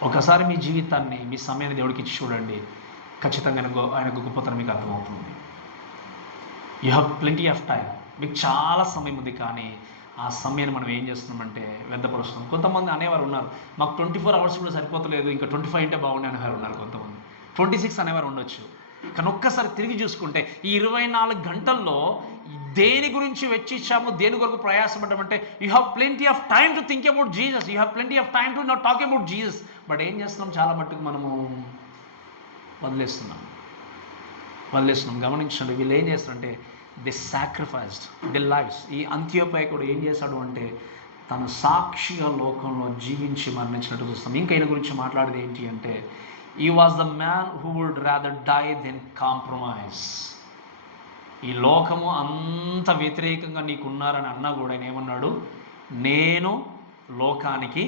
ఒకసారి మీ జీవితాన్ని, మీ సమయాన్ని దేవుడికి ఇచ్చి చూడండి, ఖచ్చితంగా ఆయన గొప్పతనం మీకు అర్థమవుతుంది. You have plenty of time, మీకు చాలా సమయం ఉంది. కానీ ఆ సమయాన్ని మనం ఏం చేస్తున్నామంటే వ్యర్థపరుస్తున్నాం. కొంతమంది అనేవారు ఉన్నారు, మాకు 24 అవర్స్ కూడా సరిపోతలేదు, ఇంకా 25 అంటే బాగుండే అనేవారు ఉన్నారు. కొంతమంది 26 అనేవారు ఉండొచ్చు. కానీ ఒక్కసారి తిరిగి చూసుకుంటే ఈ 24 గంటల్లో దేని గురించి వెచ్చించాము, దేని కొరకు ప్రయాసపడ్డామంటే you have plenty of time to think about Jesus, you have plenty of time to not talk about Jesus. But ఏం చేస్తున్నాం, చాలా మట్టుకు మనము వదిలేస్తున్నాం. గమనించండి, వీళ్ళు ఏం చేస్తారంటే ది సాక్రిఫైస్డ్ ది లైఫ్స్. ఈ అంత్యోపాయకుడు ఏం చేశాడు అంటే తను సాక్షిగా లోకంలో జీవించి మరణించినట్టు చూస్తాం. ఇంకా ఈయన గురించి మాట్లాడేది ఏంటి అంటే, he was the man who would rather die than compromise. ఈ లోకము అంత వ్యతిరేకంగా నీకున్నారని అన్నా కూడా ఆయన ఏమన్నాడు, నేను లోకానికి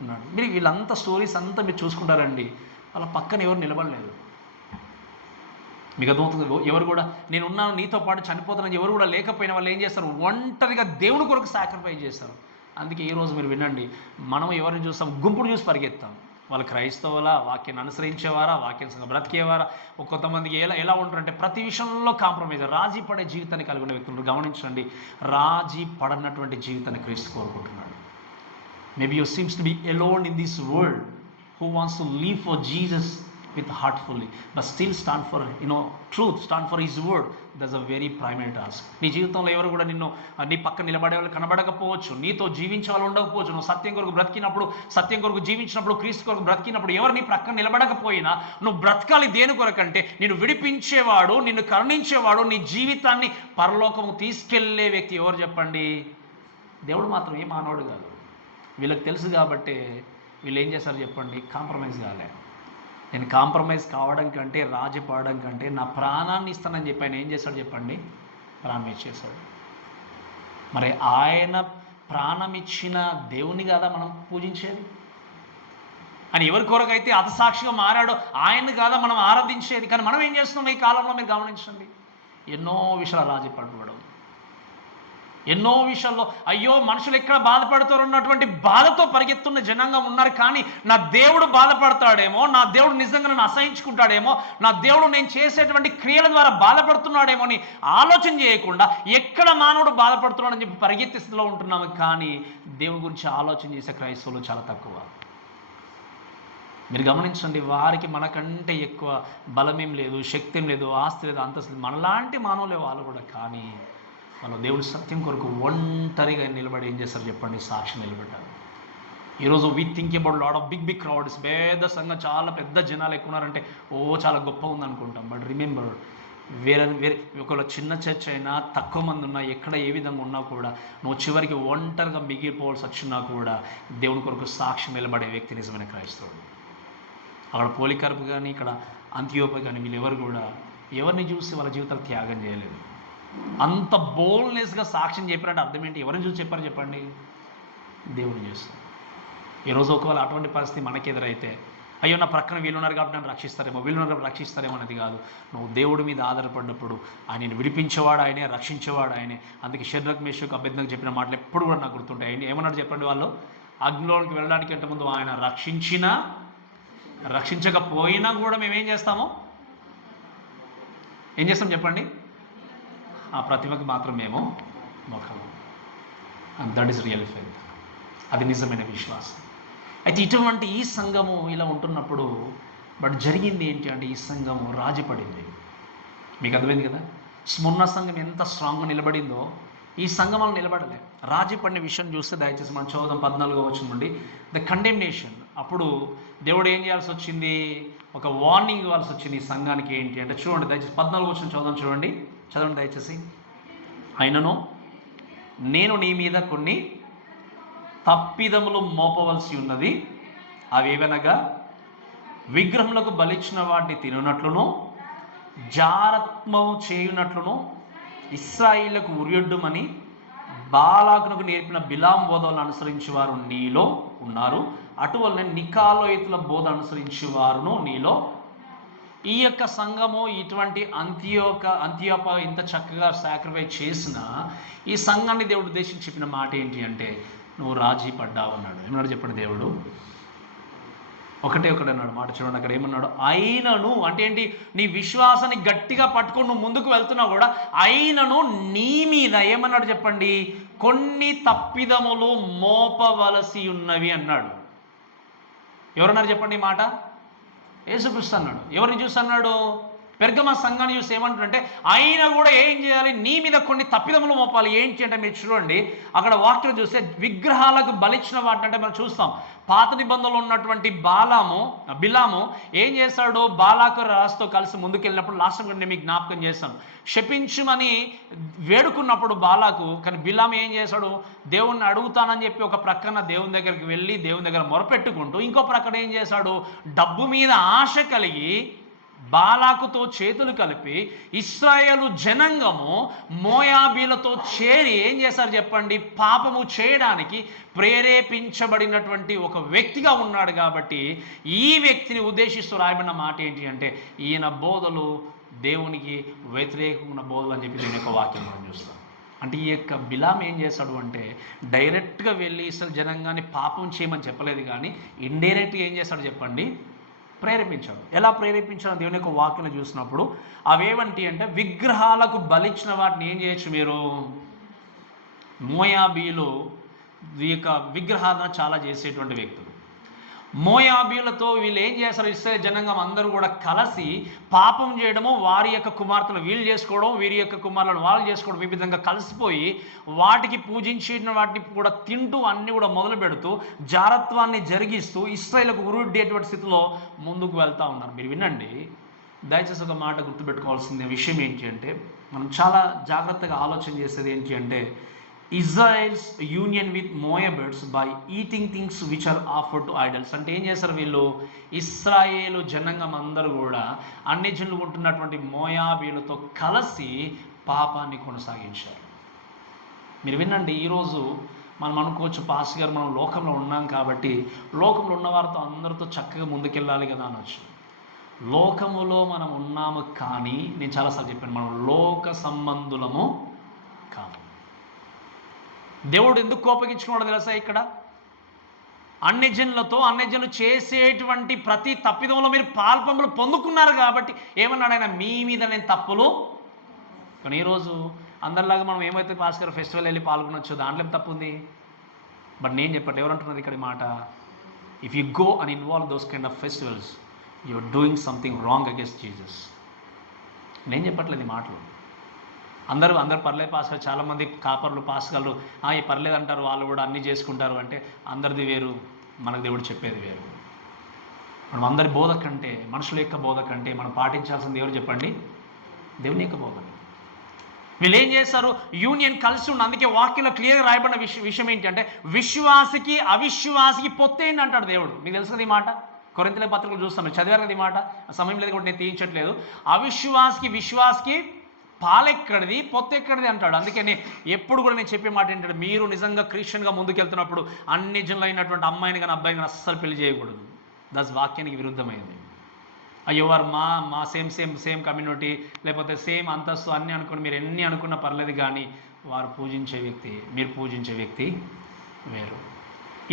ఉన్నాడు. మీరు వీళ్ళంతా స్టోరీస్ అంతా మీరు చూసుకుంటారండి, వాళ్ళ పక్కన ఎవరు నిలబడలేదు. మీకు అర్థమవుతుంది, ఎవరు కూడా నేను ఉన్నాను నీతో పాటు చనిపోతానని ఎవరు కూడా లేకపోయినా వాళ్ళు ఏం చేస్తారు, ఒంటరిగా దేవుని కొరకు సాక్రిఫైస్ చేస్తారు. అందుకే ఈరోజు మీరు వినండి, మనం ఎవరిని చూస్తాం, గుంపును చూసి పరిగెత్తాం. వాళ్ళు క్రైస్తవులా, వాక్యాన్ని అనుసరించేవారా, వాక్యం బ్రతికేవారా. కొంతమందికి ఎలా ఉంటారంటే ప్రతి విషయంలో కాంప్రమైజ్, రాజీ పడే జీవితాన్ని కలిగి ఉన్న వ్యక్తులు. గమనించండి, రాజీ పడనటువంటి జీవితాన్ని క్రీస్తు కోరుకుంటున్నాడు. Maybe you seems to be alone in this world who wants to leave for Jesus with heartfully but still stand for truth, stand for his word. That's a very primary task. నీ జీవితంలో ఎవరు కూడా నీ పక్కన నిలబడే వాళ్ళు కనబడకపోవచ్చు, నీతో జీవించే వాళ్ళు ఉండకపోవచ్చు. నువ్వు సత్యం కొరకు బ్రతికినప్పుడు, సత్యం కొరకు జీవించినప్పుడు, క్రీస్తు కొరకు బ్రతికినప్పుడు ఎవరు నీ పక్కన నిలబడకపోయినా నువ్వు బ్రతకాలి దేని కొరకంటే నిన్ను విడిపించేవాడు, నిన్ను కరుణించేవాడు, నీ జీవితాన్ని పరలోకము తీసుకెళ్లే వ్యక్తి ఎవరు చెప్పండి? దేవుడు మాత్రమే, మానవుడు కాదు. వీళ్ళకి తెలుసు కాబట్టి వీళ్ళు ఏం చేస్తారు చెప్పండి, కాంప్రమైజ్ కాలే. నేను కాంప్రమైజ్ కావడం కంటే, రాజీ పడడం కంటే నా ప్రాణాన్ని ఇస్తానని చెప్పి ఆయన ఏం చేశాడు చెప్పండి, ప్రాణం ఇచ్చేశాడు. మరి ఆయన ప్రాణం ఇచ్చిన దేవుని కదా మనం పూజించేది. అని ఎవరి కొరకైతే అతసాక్షిగా మారాడో ఆయన్ని కాదా మనం ఆరాధించేది. కానీ మనం ఏం చేస్తున్నాం ఈ కాలంలో మీరు గమనించండి, ఎన్నో విషయాలు రాజీ పడడం, ఎన్నో విషయాల్లో అయ్యో మనుషులు ఎక్కడ బాధపడతారు అన్నటువంటి బాధతో పరిగెత్తున్న జనాంగం ఉన్నారు. కానీ నా దేవుడు బాధపడతాడేమో, నా దేవుడు నిజంగా నన్ను అసహించుకుంటాడేమో, నా దేవుడు నేను చేసేటువంటి క్రియల ద్వారా బాధపడుతున్నాడేమో అని ఆలోచన చేయకుండా ఎక్కడ మానవుడు బాధపడుతున్నాడని చెప్పి పరిగెత్తే స్థితిలో ఉంటున్నాము. కానీ దేవుడి గురించి ఆలోచన చేసే క్రైస్తవులు చాలా తక్కువ. మీరు గమనించండి, వారికి మనకంటే ఎక్కువ బలమేం లేదు, శక్తి ఏం లేదు, ఆస్తి లేదు, అంతస్తు లేదు, మనలాంటి మానవులే వాళ్ళు కూడా. కానీ వాళ్ళు దేవుడి సత్యం కొరకు ఒంటరిగా నిలబడి ఏం చేస్తారు చెప్పండి, సాక్షి నిలబడ్డారు. ఈరోజు we think about lot of big crowds, పెద్ద సంఘం, చాలా పెద్ద జనాలు ఎక్కువ ఉన్నారంటే చాలా గొప్ప ఉంది అనుకుంటాం. బట్ రిమెంబర్, వేరే ఒకవేళ చిన్న చర్చ్ అయినా, తక్కువ మంది ఉన్నా, ఎక్కడ ఏ విధంగా ఉన్నా కూడా నువ్వు చివరికి ఒంటరిగా మిగిలిపోవాల్సి వచ్చినా కూడా దేవుని కొరకు సాక్షి నిలబడే వ్యక్తి నిజమైన క్రైస్తవుడు. అక్కడ పోలికర్పు కానీ, ఇక్కడ అంత్యోప కానీ వీళ్ళు ఎవరు కూడా ఎవరిని చూసి వాళ్ళ జీవితాలు త్యాగం చేయలేదు. అంత బోల్డ్నెస్గా సాక్ష్యం చెప్పారంటే అర్థం ఏంటి? ఎవరిని చూసి చెప్పారు చెప్పండి? దేవుడిని చేస్తారు. ఈరోజు ఒకవేళ అటువంటి పరిస్థితి మనకి ఎదురైతే, అయ్యో నా ప్రక్కన వీళ్ళున్నారు కాబట్టి నన్ను రక్షిస్తారేమో, వీళ్ళున్నారు రక్షిస్తారేమో అనేది కాదు. నువ్వు దేవుడి మీద ఆధారపడినప్పుడు ఆయనను విడిపించేవాడు ఆయనే, రక్షించేవాడు ఆయనే. అందుకే షద్రక్ మేషక్ అబేద్నెగో చెప్పిన మాటలు ఎప్పుడు కూడా నాకు గుర్తుంటాయి. ఏమన్నాడు చెప్పండి? వాళ్ళు అగ్నిలోనికి వెళ్ళడానికి అంటే ముందు ఆయన రక్షించకపోయినా కూడా మేమేం చేస్తాము? ఏం చేస్తాం చెప్పండి? ఆ ప్రతిమకి మాత్రం మేము మొక్కము. And that is real faith. అది నిజమైన విశ్వాసం. అయితే ఇటువంటి ఈ సంఘము ఇలా ఉంటున్నప్పుడు బట్ జరిగింది ఏంటి అంటే ఈ సంఘము రాజీ పడింది. మీకు అర్థమైంది కదా, స్ముర్ణ సంఘం ఎంత స్ట్రాంగ్గా నిలబడిందో ఈ సంఘం వాళ్ళు నిలబడలే. రాజీ పడిన విషయం చూస్తే దయచేసి మనం చదువుదాం 14వ వచనం నుండి. The condemnation. అప్పుడు దేవుడు ఏం చేయాల్సి వచ్చింది, ఒక వార్నింగ్ ఇవ్వాల్సి వచ్చింది ఈ సంఘానికి. ఏంటి అంటే చూడండి దయచేసి 14వ వచనం చదువుదాం, చదవండి దయచేసి. అయినను నేను నీ మీద కొన్ని తప్పిదములు మోపవలసి ఉన్నది, అవేవనగా విగ్రహములకు బలిచ్చిన వాటిని తినునట్లును, జారత్మము చేయునట్లును ఇశ్రాయేలుకు ఉరియొడ్డుమని బాలాకునకు నేర్పిన బిలాం బోధలను అనుసరించి వారు నీలో ఉన్నారు. అటువలనే నికాలోయితుల బోధ అనుసరించి వారును నీలో. ఈ యొక్క సంఘము ఇటువంటి అంత్యోప ఇంత చక్కగా సాక్రిఫైస్ చేసిన ఈ సంఘాన్ని దేవుడు ఉద్దేశించి చెప్పిన మాట ఏంటి అంటే, నువ్వు రాజీ పడ్డావు అన్నాడు. ఏమన్నాడు చెప్పండి దేవుడు? ఒకటే అన్నాడు మాట. చూడండి అక్కడ ఏమన్నాడు, అయినను అంటే ఏంటి, నీ విశ్వాసాన్ని గట్టిగా పట్టుకొని నువ్వు ముందుకు వెళ్తున్నావు కూడా, అయినను నీ మీద ఏమన్నాడు చెప్పండి, కొన్ని తప్పిదములు మోపవలసి ఉన్నవి అన్నాడు. ఎవరన్నారు చెప్పండి ఈ మాట? యేసుక్రీస్తు అన్నాడు. ఎవరిని చూసి అన్నాడు? పెర్గమ సంఘాన్ని చూసి ఏమంటాడంటే, అయినా కూడా ఏం చేయాలి, నీ మీద కొన్ని తప్పిదములు మోపాలి. ఏంటి అంటే మీరు చూడండి అక్కడ వాక్యం చూస్తే, విగ్రహాలకు బలిచ్చిన వాటిని అంటే మనం చూస్తాం. పాత నిబంధనలో ఉన్నటువంటి బిలాము ఏం చేశాడు, బాలాకు రాజుతో కలిసి ముందుకెళ్ళినప్పుడు లాస్ట్ నేను మీకు జ్ఞాపకం చేస్తాను, శపించమని వేడుకున్నప్పుడు బాలాకు, కానీ బిలాము ఏం చేశాడు, దేవుణ్ణి అడుగుతానని చెప్పి ఒక ప్రక్కన దేవుని దగ్గరికి వెళ్ళి దేవుని దగ్గర మొరపెట్టుకుంటూ, ఇంకో ప్రక్కన ఏం చేశాడు, డబ్బు మీద ఆశ కలిగి బాలాకుతో చేతులు కలిపి ఇశ్రాయేలు జనాంగము మోయాబీలతో చేరి ఏం చేశారు చెప్పండి, పాపము చేయడానికి ప్రేరేపించబడినటువంటి ఒక వ్యక్తిగా ఉన్నాడు. కాబట్టి ఈ వ్యక్తిని ఉద్దేశిస్తూ రాయబడిన మాట ఏంటి అంటే, ఈయన బోధలు దేవునికి వ్యతిరేకమైన బోధలు అని చెప్పి దీని యొక్క వాక్యం మనం చూస్తాం. అంటే ఈ యొక్క బిలాం ఏం చేశాడు అంటే, డైరెక్ట్గా వెళ్ళి ఇస్రాయేల్ జనాంగాన్ని పాపం చేయమని చెప్పలేదు, కానీ ఇండైరెక్ట్గా ఏం చేశాడు చెప్పండి, ప్రేరేపించాడు. ఎలా ప్రేరేపించాడు దేవుని యొక్క వాక్యం చూసినప్పుడు, అవేవంటి అంటే, విగ్రహాలకు బలిచ్చిన వాటిని ఏం చేయొచ్చు మీరు, మోయాబీలు ఈ యొక్క విగ్రహాలను చాలా చేసేటువంటి వ్యక్తులు. మోయాబీలతో వీళ్ళు ఏం చేస్తారు, ఇశ్రాయేలు జనాంగం అందరూ కూడా కలిసి పాపం చేయడము, వారి యొక్క కుమార్తెలు వీళ్ళు చేసుకోవడం, వీరి యొక్క కుమారులను వాళ్ళు చేసుకోవడం, ఈ విధంగా కలిసిపోయి వాటికి పూజించిన వాటిని కూడా తింటూ అన్ని కూడా మొదలు పెడుతూ జారత్వాన్ని జరిగిస్తూ ఇశ్రాయేలుకు ఉరుడ్డేటువంటి స్థితిలో ముందుకు వెళ్తూ ఉన్నారు. మీరు వినండి దయచేసి, ఒక మాట గుర్తుపెట్టుకోవాల్సిన విషయం ఏంటి అంటే, మనం చాలా జాగ్రత్తగా ఆలోచన చేసేది ఏంటి అంటే, Israel's union with Moabites by eating things which are offered to idols. అంటే ఏం చేస్తారు వీళ్ళు, ఇశ్రాయేలు జనాంగం అందరూ కూడా అన్ని జనులు ఉంటున్నటువంటి మోయాబీలతో కలిసి పాపాన్ని కొనసాగించారు. మీరు వినండి, ఈరోజు మనం అనుకోవచ్చు, పాస్ గారు మనం లోకంలో ఉన్నాం కాబట్టి లోకంలో ఉన్నవారితో అందరితో చక్కగా ముందుకెళ్ళాలి కదా అనొచ్చు. లోకములో మనం ఉన్నాము, కానీ నేను చాలాసార్లు చెప్పాను, మనం లోక సంబంధులము కాము. దేవుడు ఎందుకు కోపగించుకున్నాడో తెలుసా, ఇక్కడ అన్ని జనులు చేసేటువంటి ప్రతి తప్పిదంలో మీరు పాల్పంపులు పొందుకున్నారు కాబట్టి ఏమన్నాడు ఆయన, మీ మీద నేను తప్పులు. కానీ ఈరోజు అందరిలాగా మనం ఏమైతే భాస్కర్ ఫెస్టివల్ వెళ్ళి పాల్గొనొచ్చో దాంట్లో తప్పు ఉంది. బట్ నేను చెప్పండి, ఎవరంటున్నారు ఇక్కడ మాట, if you go and involve those kind of festivals you are doing something wrong against Jesus. నేను చెప్పట్లేదు ఈ మాటలు. అందరూ పర్లేదు పాస్టర్, చాలామంది కాపర్లు పాస్టర్లు ఈ పర్లేదు అంటారు, వాళ్ళు కూడా అన్నీ చేసుకుంటారు అంటే, అందరిది వేరు, మనకు దేవుడు చెప్పేది వేరు. మనం అందరి బోధ కంటే, మనుషుల యొక్క బోధ కంటే మనం పాటించాల్సింది ఎవరు చెప్పండి, దేవుని యొక్క బోధ. వీళ్ళు ఏం చేస్తారు, యూనియన్ కలిసి ఉన్న, అందుకే వాక్యంలో క్లియర్గా రాయబడిన విషయం ఏంటంటే, విశ్వాసికి అవిశ్వాసికి పొత్తేంటి అంటాడు దేవుడు. మీకు తెలుసు కదా ఈ మాట, కొరింథీయుల పత్రికలు చూస్తాం, మీరు చదివారు కదా ఈ మాట, సమయం లేదు కూడా నేను తీయించట్లేదు. అవిశ్వాసికి విశ్వాసికి పాలెక్కడిది పొత్తెక్కడిది అంటాడు. అందుకని ఎప్పుడు కూడా నేను చెప్పే మాట ఏంటంటే, మీరు నిజంగా క్రిస్టియన్గా ముందుకెళ్తున్నప్పుడు అన్ని జనులు అయినటువంటి అమ్మాయిని కానీ అబ్బాయిని కానీ అస్సలు పెళ్లి చేయకూడదు. దస్ వాక్యానికి విరుద్ధమైంది. అయ్యో వారు మా సేమ్ కమ్యూనిటీ లేకపోతే సేమ్ అంతస్తు అన్నీ అనుకుని మీరు ఎన్ని అనుకున్నా పర్లేదు, కానీ వారు పూజించే వ్యక్తి, మీరు పూజించే వ్యక్తి వేరు.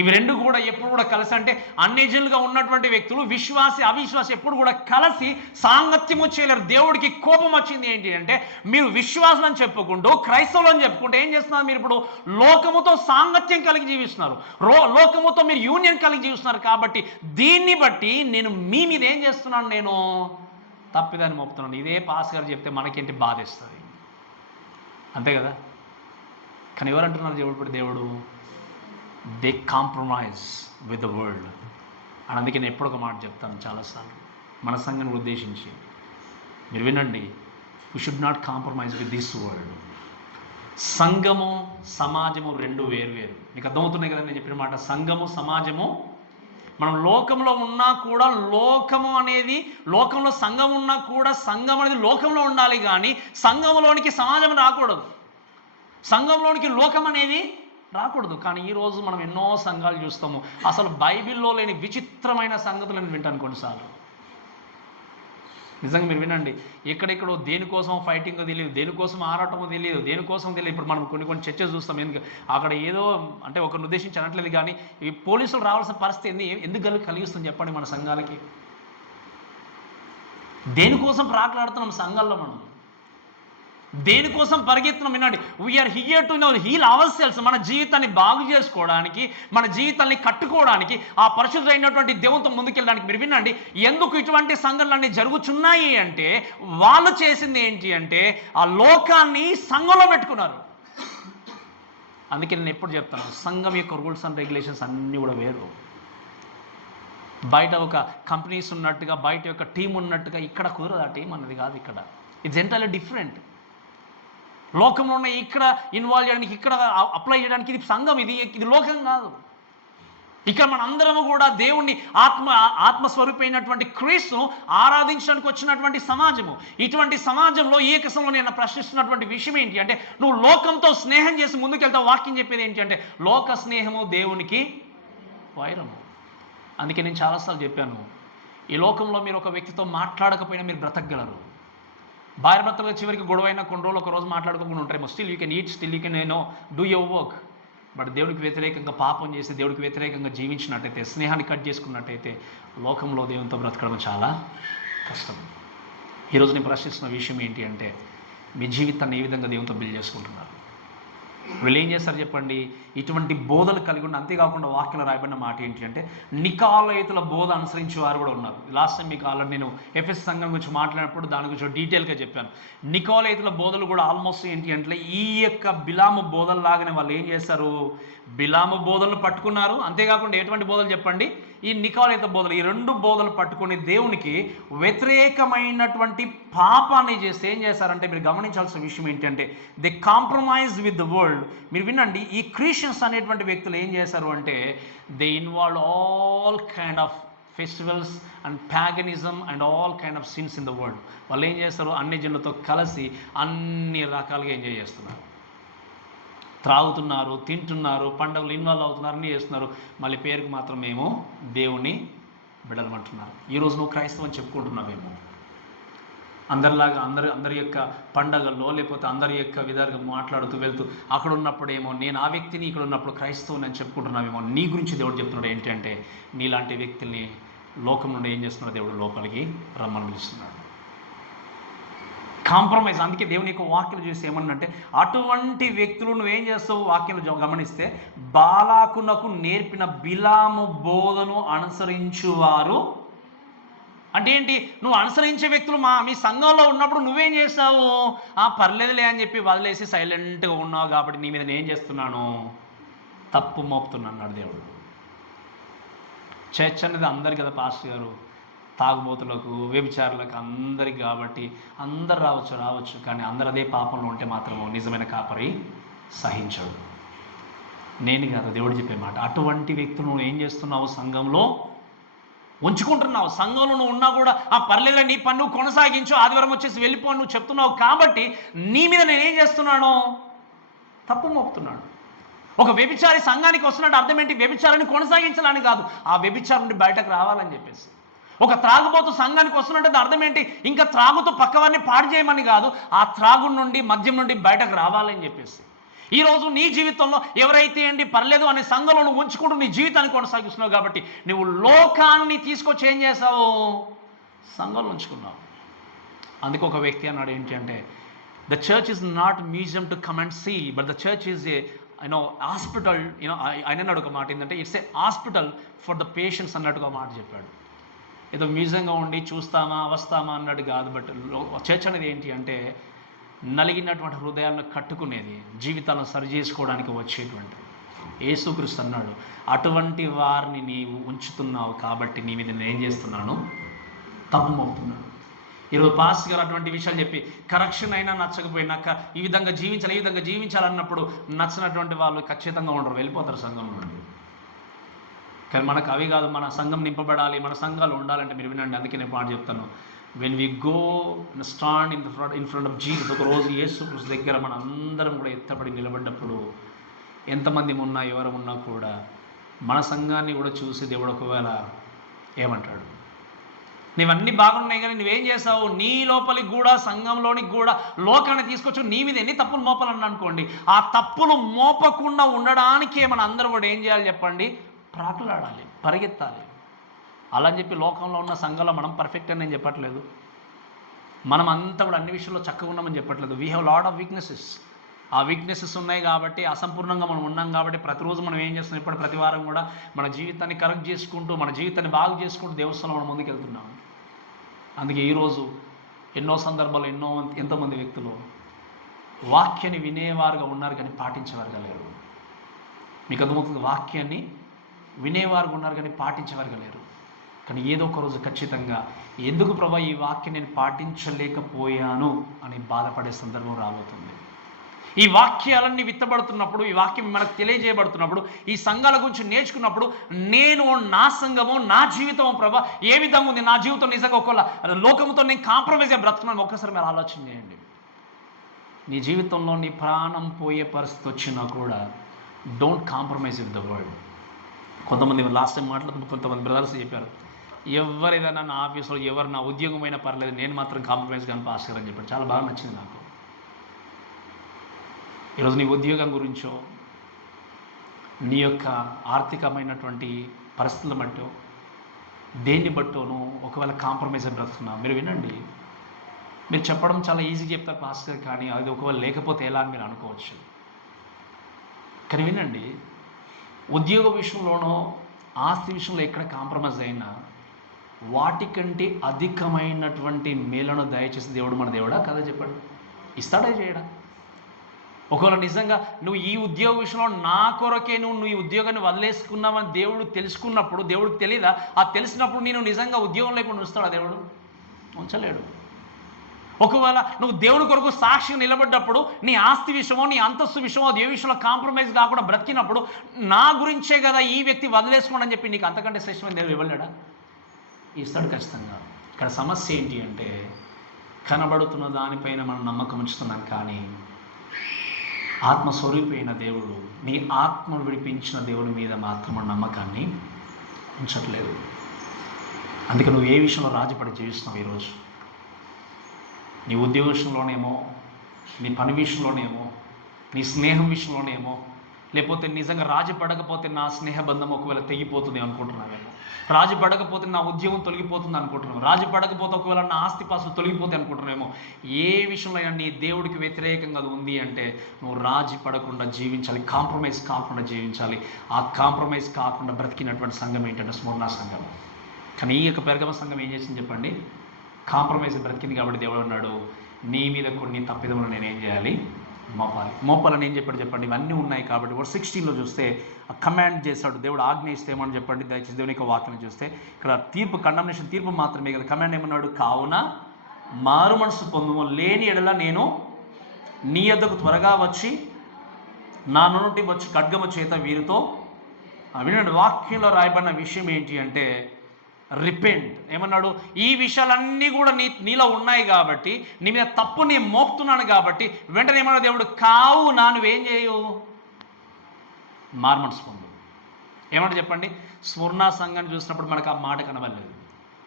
ఇవి రెండు కూడా ఎప్పుడు కూడా కలిసి అంటే అన్యజనులుగా ఉన్నటువంటి వ్యక్తులు విశ్వాసి అవిశ్వాసి ఎప్పుడు కూడా కలిసి సాంగత్యము చేయలేరు. దేవుడికి కోపం వచ్చింది ఏంటి అంటే, మీరు విశ్వాసం అని చెప్పుకుంటూ క్రైస్తవులు అని చెప్పుకుంటూ ఏం చేస్తున్నారు, మీరు ఇప్పుడు లోకముతో సాంగత్యం కలిగి జీవిస్తున్నారు, లోకముతో మీరు యూనియన్ కలిగి జీవిస్తున్నారు. కాబట్టి దీన్ని బట్టి నేను మీ మీద ఏం చేస్తున్నాను, నేను తప్పిదాన్ని మోపుతున్నాను. ఇదే పాస్ గారు చెప్తే మనకేంటి బాధేస్తుంది, అంతే కదా. కానీ ఎవరు అంటున్నారు, దేవుడు they compromise with the world అని. అందుకే నేను ఎప్పుడు ఒక మాట చెప్తాను చాలాసార్లు మన సంఘాన్ని ఉద్దేశించి, మీరు వినండి, we should not compromise with this world. సంఘము సమాజము రెండు వేరు. మీకు అర్థమవుతున్నాయి కదా నేను చెప్పిన మాట. సంఘము సమాజము, మనం లోకంలో ఉన్నా కూడా లోకము అనేది, లోకంలో సంఘం ఉన్నా కూడా సంఘం అనేది లోకంలో ఉండాలి, కానీ సంఘంలోనికి సమాజం రాకూడదు, సంఘంలోనికి లోకం అనేది రాకూడదు. కానీ ఈరోజు మనం ఎన్నో సంఘాలు చూస్తాము, అసలు బైబిల్లో లేని విచిత్రమైన సంగతులను వింటాను కొన్నిసార్లు. నిజంగా మీరు వినండి, ఎక్కడెక్కడో దేనికోసం ఫైటింగ్ తెలియదు, దేనికోసం ఆరాటమో తెలియదు, దేనికోసం తెలియదు. ఇప్పుడు మనం కొన్ని చర్చలు చూస్తాం, అక్కడ ఏదో అంటే ఒకరిని ఉద్దేశించి అనట్లేదు, కానీ ఈ పోలీసులు రావాల్సిన పరిస్థితి ఎందుకు కలిగిస్తుంది చెప్పండి మన సంఘాలకి. దేనికోసం ప్రాకులాడుతున్నాం సంఘాల్లో, మనం దేనికోసం పరిగెత్తున్నాం. వినండి, we are here to heal our cells. మన జీవితాన్ని బాగు చేసుకోవడానికి, మన జీవితాన్ని కట్టుకోవడానికి, ఆ పరిశుద్ధమైనటువంటి దేవునితో ముందుకెళ్ళడానికి. మీరు వినండి, ఎందుకు ఇటువంటి సంఘటనలన్నీ జరుగుతున్నాయి అంటే, వాళ్ళు చేసింది ఏంటి అంటే ఆ లోకాన్ని సంఘంలో పెట్టుకున్నారు. అందుకే నేను ఎప్పుడు చెప్తాను, సంఘం యొక్క రూల్స్ అండ్ రెగ్యులేషన్స్ అన్నీ కూడా వేరు. బయట ఒక కంపెనీస్ ఉన్నట్టుగా, బయట యొక్క టీం ఉన్నట్టుగా ఇక్కడ కుదరదు. ఆ టీం అన్నది కాదు, ఇక్కడ ఇట్స్ ఎంటైర్లీ డిఫరెంట్. లోకంలో ఉన్న ఇక్కడ ఇన్వాల్వ్ చేయడానికి, ఇక్కడ అప్లై చేయడానికి ఇది సంఘం, ఇది లోకం కాదు. ఇక్కడ మన అందరము కూడా దేవుణ్ణి ఆత్మస్వరూపైనటువంటి క్రీస్తును ఆరాధించడానికి వచ్చినటువంటి సమాజము. ఇటువంటి సమాజంలో ఏకసంలో నేను ప్రశ్నిస్తున్నటువంటి విషయం ఏంటి అంటే, నువ్వు లోకంతో స్నేహం చేసి ముందుకెళ్తావు. వాక్యం చెప్పేది ఏంటి అంటే, లోక స్నేహము దేవునికి వైరము. అందుకే నేను చాలాసార్లు చెప్పాను, ఈ లోకంలో మీరు ఒక వ్యక్తితో మాట్లాడకపోయినా మీరు బ్రతకగలరు. భార్య భర్తలుగా చివరికి గొడవైనా కొన్ని రోజులు ఒక రోజు మాట్లాడుకోకుండా ఉంటారేమో, still you can eat, still you can do your work. But దేవుడికి వ్యతిరేకంగా పాపం చేసి, దేవుడికి వ్యతిరేకంగా జీవించినట్టయితే, స్నేహాన్ని కట్ చేసుకున్నట్టయితే లోకంలో దేవునితో బ్రతకడం చాలా కష్టం. ఈరోజు నేను ప్రశ్నిస్తున్న విషయం ఏంటి అంటే, మీ జీవితాన్ని ఏ విధంగా దేవునితో బిల్డ్ చేసుకుంటున్నారు? వీళ్ళు ఏం చేస్తారు చెప్పండి, ఇటువంటి బోధలు కలిగి ఉన్న, అంతేకాకుండా వాక్యంలో రాయబడిన మాట ఏంటి అంటే, నికాలయితుల బోధ అనుసరించే వారు కూడా ఉన్నారు. లాస్ట్ టైం మీకు ఆల్రెడీ నేను ఎఫెస్ సంఘం గురించి మాట్లాడినప్పుడు దాని గురించి డీటెయిల్గా చెప్పాను. నికాలయితుల బోధలు కూడా ఆల్మోస్ట్ ఏంటి అంటే, ఈ యొక్క బిలాము బోధల్లాగానే వాళ్ళు ఏం చేస్తారు, బిలాము బోధలను పట్టుకున్నారు. అంతేకాకుండా ఎటువంటి బోధలు చెప్పండి, ఈ నికాలయిత బోధలు, ఈ రెండు బోధలు పట్టుకొని దేవునికి వ్యతిరేకమైనటువంటి పాపాన్ని చేస్తే ఏం చేస్తారంటే, మీరు గమనించాల్సిన విషయం ఏంటంటే, they compromise with the world. మీరు వినండి, ఈ క్రిస్టియన్స్ అనేటువంటి వ్యక్తులు ఏం చేశారు అంటే, they involve all kind of festivals and paganism and all kind of sins in the world. వాళ్ళు ఏం చేస్తారు, అన్ని జనులతో కలిసి అన్ని రకాలుగా ఎంజాయ్ చేస్తున్నారు, త్రాగుతున్నారు, తింటున్నారు, పండుగలు ఇన్వాల్వ్ అవుతున్నారు, అన్నీ చేస్తున్నారు. మళ్ళీ పేరుకు మాత్రం మేము దేవుని బిడ్డలమంటున్నారు. ఈరోజు నువ్వు క్రైస్తవం అని చెప్పుకుంటున్నావేమో, అందరిలాగా అందరి యొక్క పండగల్లో, లేకపోతే అందరి యొక్క విధాలుగా మాట్లాడుతూ వెళ్తూ, అక్కడ ఉన్నప్పుడేమో నేను ఆ వ్యక్తిని, ఇక్కడ ఉన్నప్పుడు క్రైస్తవుని అని చెప్పుకుంటున్నావేమో. నీ గురించి దేవుడు చెప్తున్నాడు ఏంటంటే, నీలాంటి వ్యక్తుల్ని లోకం నుండి ఏం చేస్తున్నాడు, దేవుడు లోపలికి రమ్మని పిలుస్తున్నాడు. కాంప్రమైజ్. అందుకే దేవుని యొక్క వాక్యం చూసి ఏమన్నంటే, అటువంటి వ్యక్తులు నువ్వేం చేస్తావు, వాక్యంలో గమనిస్తే, బాలాకునకు నేర్పిన బిలాము బోధను అనుసరించువారు అంటే ఏంటి, నువ్వు అనుసరించే వ్యక్తులు మీ సంఘంలో ఉన్నప్పుడు నువ్వేం చేస్తావు, పర్లేదులే అని చెప్పి వదిలేసి సైలెంట్గా ఉన్నావు, కాబట్టి నీ మీద నేను ఏం చేస్తున్నాను, తప్పు మోపుతున్నా అన్నాడు దేవుడు. చర్చ్ అనేది అందరికీ కదా పాస్టర్ గారు, తాగుబోతులకు, వ్యభిచారులకు, అందరికి. కాబట్టి అందరు రావచ్చు, కానీ అందరు అదే పాపంలో ఉంటే మాత్రము నిజమైన కాపరి సహించడు. నేను కాదు, దేవుడు చెప్పే మాట. అటువంటి వ్యక్తులు నువ్వు ఏం చేస్తున్నావు, సంఘంలో ఉంచుకుంటున్నావు. సంఘంలో నువ్వు ఉన్నా కూడా పర్లేదులే, నీ పని నువ్వు కొనసాగించు, ఆదివారం వచ్చేసి వెళ్ళిపో నువ్వు చెప్తున్నావు. కాబట్టి నీ మీద నేనేం చేస్తున్నాను, తప్పు మోపుతున్నాడు. ఒక వ్యభిచారి సంఘానికి వస్తున్నట్టు అర్థం ఏంటి, వ్యభిచారాన్ని కొనసాగించాలని కాదు, ఆ వ్యభిచారం నుండి బయటకు రావాలని చెప్పేసి. ఒక త్రాగుబోతు సంఘానికి వస్తున్నట్టు అర్థం ఏంటి, ఇంకా త్రాగుతూ పక్కవారిని పాడు చేయమని కాదు, ఆ త్రాగు నుండి, మద్యం నుండి బయటకు రావాలని చెప్పేసి. ఈరోజు నీ జీవితంలో ఎవరైతే ఏంటి పర్లేదు అనే సంఘంలో నువ్వు ఉంచుకుంటూ నీ జీవితాన్ని కొనసాగిస్తున్నావు కాబట్టి నువ్వు లోకాన్ని తీసుకొచ్చి ఏం చేసావు? సంఘంలో ఉంచుకున్నావు. అందుకే ఒక వ్యక్తి అన్నాడు ఏంటి అంటే, the church is not museum to come and see, but the church is a hospital. ఆయన అన్నాడు ఒక మాట ఏంటంటే, it's a hospital for the patients అన్నట్టుగా మాట చెప్పాడు. ఏదో మ్యూజియంగా ఉండి చూస్తామా వస్తామా అన్నట్టు కాదు. బట్ చర్చ్ అనేది ఏంటి అంటే నలిగినటువంటి హృదయాలను కట్టుకునేది, జీవితాలను సరి చేసుకోవడానికి వచ్చేటువంటి. యేసుక్రీస్తు అన్నాడు, అటువంటి వారిని నీవు ఉంచుతున్నావు కాబట్టి నీ మీద నేను ఏం చేస్తున్నాను? తప్పు మోపుతున్నాను. ఈరోజు పాస్ గారు అటువంటి విషయాలు చెప్పి కరెక్షన్ అయినా నచ్చకపోయినా ఈ విధంగా జీవించాలన్నప్పుడు నచ్చినటువంటి వాళ్ళు ఖచ్చితంగా ఉండరు, వెళ్ళిపోతారు సంఘం నుండి. కానీ మనకు అవి కాదు, మన సంఘం నింపబడాలి, మన సంఘాలు ఉండాలంటే మీరు వినండి. అందుకే నేను పాట చెప్తాను, when we go stand in front of Jesus. ఒక రోజు యేసుక్రీస్తు దగ్గర మన అందరం కూడా ఎత్తబడి నిలబడ్డప్పుడు ఎంతమంది ఉన్నా ఎవరు ఉన్నా కూడా మన సంఘాన్ని కూడా చూసి దేవుడు ఒకవేళ ఏమంటాడు? నీవన్నీ బాగున్నాయి కానీ నువ్వేం చేసావు? నీ లోపలికి కూడా సంఘంలోనికి కూడా లోకాన్ని తీసుకొచ్చి నీ మీద ఎన్ని తప్పులు మోపాలని అనుకోండి, ఆ తప్పులు మోపకుండా ఉండడానికే మన అందరం కూడా ఏం చేయాలి చెప్పండి? ప్రాకులాడాలి, పరిగెత్తాలి. అలా అని చెప్పి లోకంలో ఉన్న సంఘంలో మనం పర్ఫెక్ట్ అని నేను చెప్పట్లేదు, మనం అంతా కూడా అన్ని విషయంలో చక్కగా ఉన్నామని చెప్పట్లేదు. We have lot of weaknesses. ఆ వీక్నెసెస్ ఉన్నాయి కాబట్టి, అసంపూర్ణంగా మనం ఉన్నాం కాబట్టి ప్రతిరోజు మనం ఏం చేస్తున్నాం? ఇప్పుడు ప్రతి వారం కూడా మన జీవితాన్ని కరెక్ట్ చేసుకుంటూ, మన జీవితాన్ని బాగు చేసుకుంటూ దేవస్థానం మనం ముందుకు వెళ్తున్నాం. అందుకే ఈరోజు ఎన్నో సందర్భాలు ఎంతోమంది వ్యక్తులు వాక్యాన్ని వినేవారుగా ఉన్నారు కానీ పాటించేవారుగా లేరు. మీకు అర్థమవుతుంది? వాక్యాన్ని వినేవారుగా ఉన్నారు కానీ పాటించేవారుగా లేరు. కానీ ఏదో ఒక రోజు ఖచ్చితంగా ఎందుకు ప్రభా ఈ వాక్యం నేను పాటించలేకపోయాను అని బాధపడే సందర్భం రాబోతుంది. ఈ వాక్యాలన్నీ విత్తబడుతున్నప్పుడు, ఈ వాక్యం మనకు తెలియజేయబడుతున్నప్పుడు, ఈ సంఘాల గురించి నేర్చుకున్నప్పుడు నేను నా సంఘము, నా జీవితం ప్రభా ఏ విధంగా ఉంది, నా జీవితం నిజంగా ఒకవేళ లోకంతో నేను కాంప్రమైజ్ అయ్యి బ్రతుకున్నాను ఒక్కసారి మీరు ఆలోచన చేయండి. నీ జీవితంలో నీ ప్రాణం పోయే పరిస్థితి వచ్చినా కూడా don't compromise with the world. కొంతమంది లాస్ట్ టైం మాట్లాడుతున్న కొంతమంది బ్రదర్స్ చెప్పారు, ఎవరిదైనా నా ఆఫీస్లో ఎవరు నా ఉద్యోగం అయినా పర్లేదు, నేను మాత్రం కాంప్రమైజ్ కానీ పాస్టర్ అని చెప్పారు. చాలా బాగా నచ్చింది నాకు. ఈరోజు నీ ఉద్యోగం గురించో, నీ యొక్క ఆర్థికమైనటువంటి పరిస్థితుల బట్టో, దేన్ని బట్టోనో ఒకవేళ కాంప్రమైజ్ అని బ్రతుకున్నావు. మీరు వినండి, మీరు చెప్పడం చాలా ఈజీగా చెప్తారు పాస్టర్, కానీ అది ఒకవేళ లేకపోతే ఎలా అని మీరు అనుకోవచ్చు. కానీ వినండి, ఉద్యోగ విషయంలోనో ఆస్తి విషయంలో ఎక్కడ కాంప్రమైజ్ అయినా వాటికంటే అధికమైనటువంటి మేలను దయచేసి దేవుడు మన దేవుడా కదా? చెప్పండి, ఇస్తాడా చేయడా? ఒకవేళ నిజంగా నువ్వు ఈ ఉద్యోగ విషయంలో నా కొరకే నువ్వు ఈ ఉద్యోగాన్ని వదిలేసుకున్నావని దేవుడు తెలుసుకున్నప్పుడు, దేవుడికి తెలీదా? ఆ తెలిసినప్పుడు నేను నిజంగా ఉద్యోగం లేకుండా ఉంచుతాడా దేవుడు? ఉంచలేడు. ఒకవేళ నువ్వు దేవుడి కొరకు సాక్షిగా నిలబడ్డప్పుడు నీ ఆస్తి విషయమో, నీ అంతస్తు విషయమో, అది ఏ విషయంలో కాంప్రమైజ్ కాకుండా బ్రతికినప్పుడు నా గురించే కదా ఈ వ్యక్తి వదిలేసుకోండి అని చెప్పి నీకు అంతకంటే శ్రేష్టమైన దేవుడు ఇవ్వలేడా? ఇస్తాడు ఖచ్చితంగా. ఇక్కడ సమస్య ఏంటి అంటే కనబడుతున్న దానిపైన మనం నమ్మకం ఉంచుతున్నాం, కానీ ఆత్మస్వరూపైన దేవుడు, నీ ఆత్మను విడిపించిన దేవుడి మీద మాత్రం నమ్మకాన్ని ఉంచట్లేదు. అందుకే నువ్వు ఏ విషయంలో రాజపడి జీవిస్తున్నావు ఈరోజు? నీ ఉద్యోగ విషయంలోనేమో, నీ పని విషయంలోనేమో, నీ స్నేహం విషయంలోనేమో, లేకపోతే నిజంగా రాజపడకపోతే నా స్నేహబంధం ఒకవేళ తెగిపోతుంది అనుకుంటున్నావేమో, రాజపడకపోతే నా ఉద్యోగం తొలగిపోతుంది అనుకుంటున్నావు, రాజపడకపోతే ఒకవేళ నా ఆస్తిపాస్తులు తొలగిపోతే అనుకుంటున్నావేమో. ఏ విషయంలో అయినా నీ దేవుడికి వ్యతిరేకంగా అది ఉంది అంటే నువ్వు రాజీ పడకుండా జీవించాలి, కాంప్రమైజ్ కాకుండా జీవించాలి. ఆ కాంప్రమైజ్ కాకుండా బ్రతికినటువంటి సంఘం ఏంటంటే స్మరణ సంఘం. కానీ ఈ యొక్క పెరగమ సంఘం ఏం చేసింది చెప్పండి? కాంప్రమైజ్ బ్రతికింది కాబట్టి దేవుడు అన్నాడు, నీ మీద కొన్ని తప్పిదములు నేనేం చేయాలి? మోపాలని ఏం చెప్పాడు చెప్పండి? ఇవన్నీ ఉన్నాయి కాబట్టి వర్స్ 16లో చూస్తే కమాండ్ చేశాడు దేవుడు, ఆజ్ఞ ఇస్తే ఏమని చెప్పండి? దయచేసి దేవుని యొక్క వాక్యం చూస్తే ఇక్కడ తీర్పు, కండమ్నేషన్ తీర్పు మాత్రమే కదా. కమాండ్ ఏమన్నాడు? కావున మారు మనసు పొందుము, లేని ఎడల నేను నీ యొద్దకు త్వరగా వచ్చి నా నుండి వచ్చి ఖడ్గము చేత వీరితో. వినండి, వాక్యంలో రాయబడిన విషయం ఏంటి అంటే రిపెంట్. ఏమన్నాడు? ఈ విషయాలన్నీ కూడా నీలో ఉన్నాయి కాబట్టి, నీ మీద తప్పు నేను మోపుతున్నాను కాబట్టి వెంటనే ఏమన్నాడు దేవుడు? కావున నువ్వేం చేయు? మారు మనసు పొందు. ఏమంటే చెప్పండి? స్మరణ సంఘాన్ని చూసినప్పుడు మనకు ఆ మాట కనబడలేదు,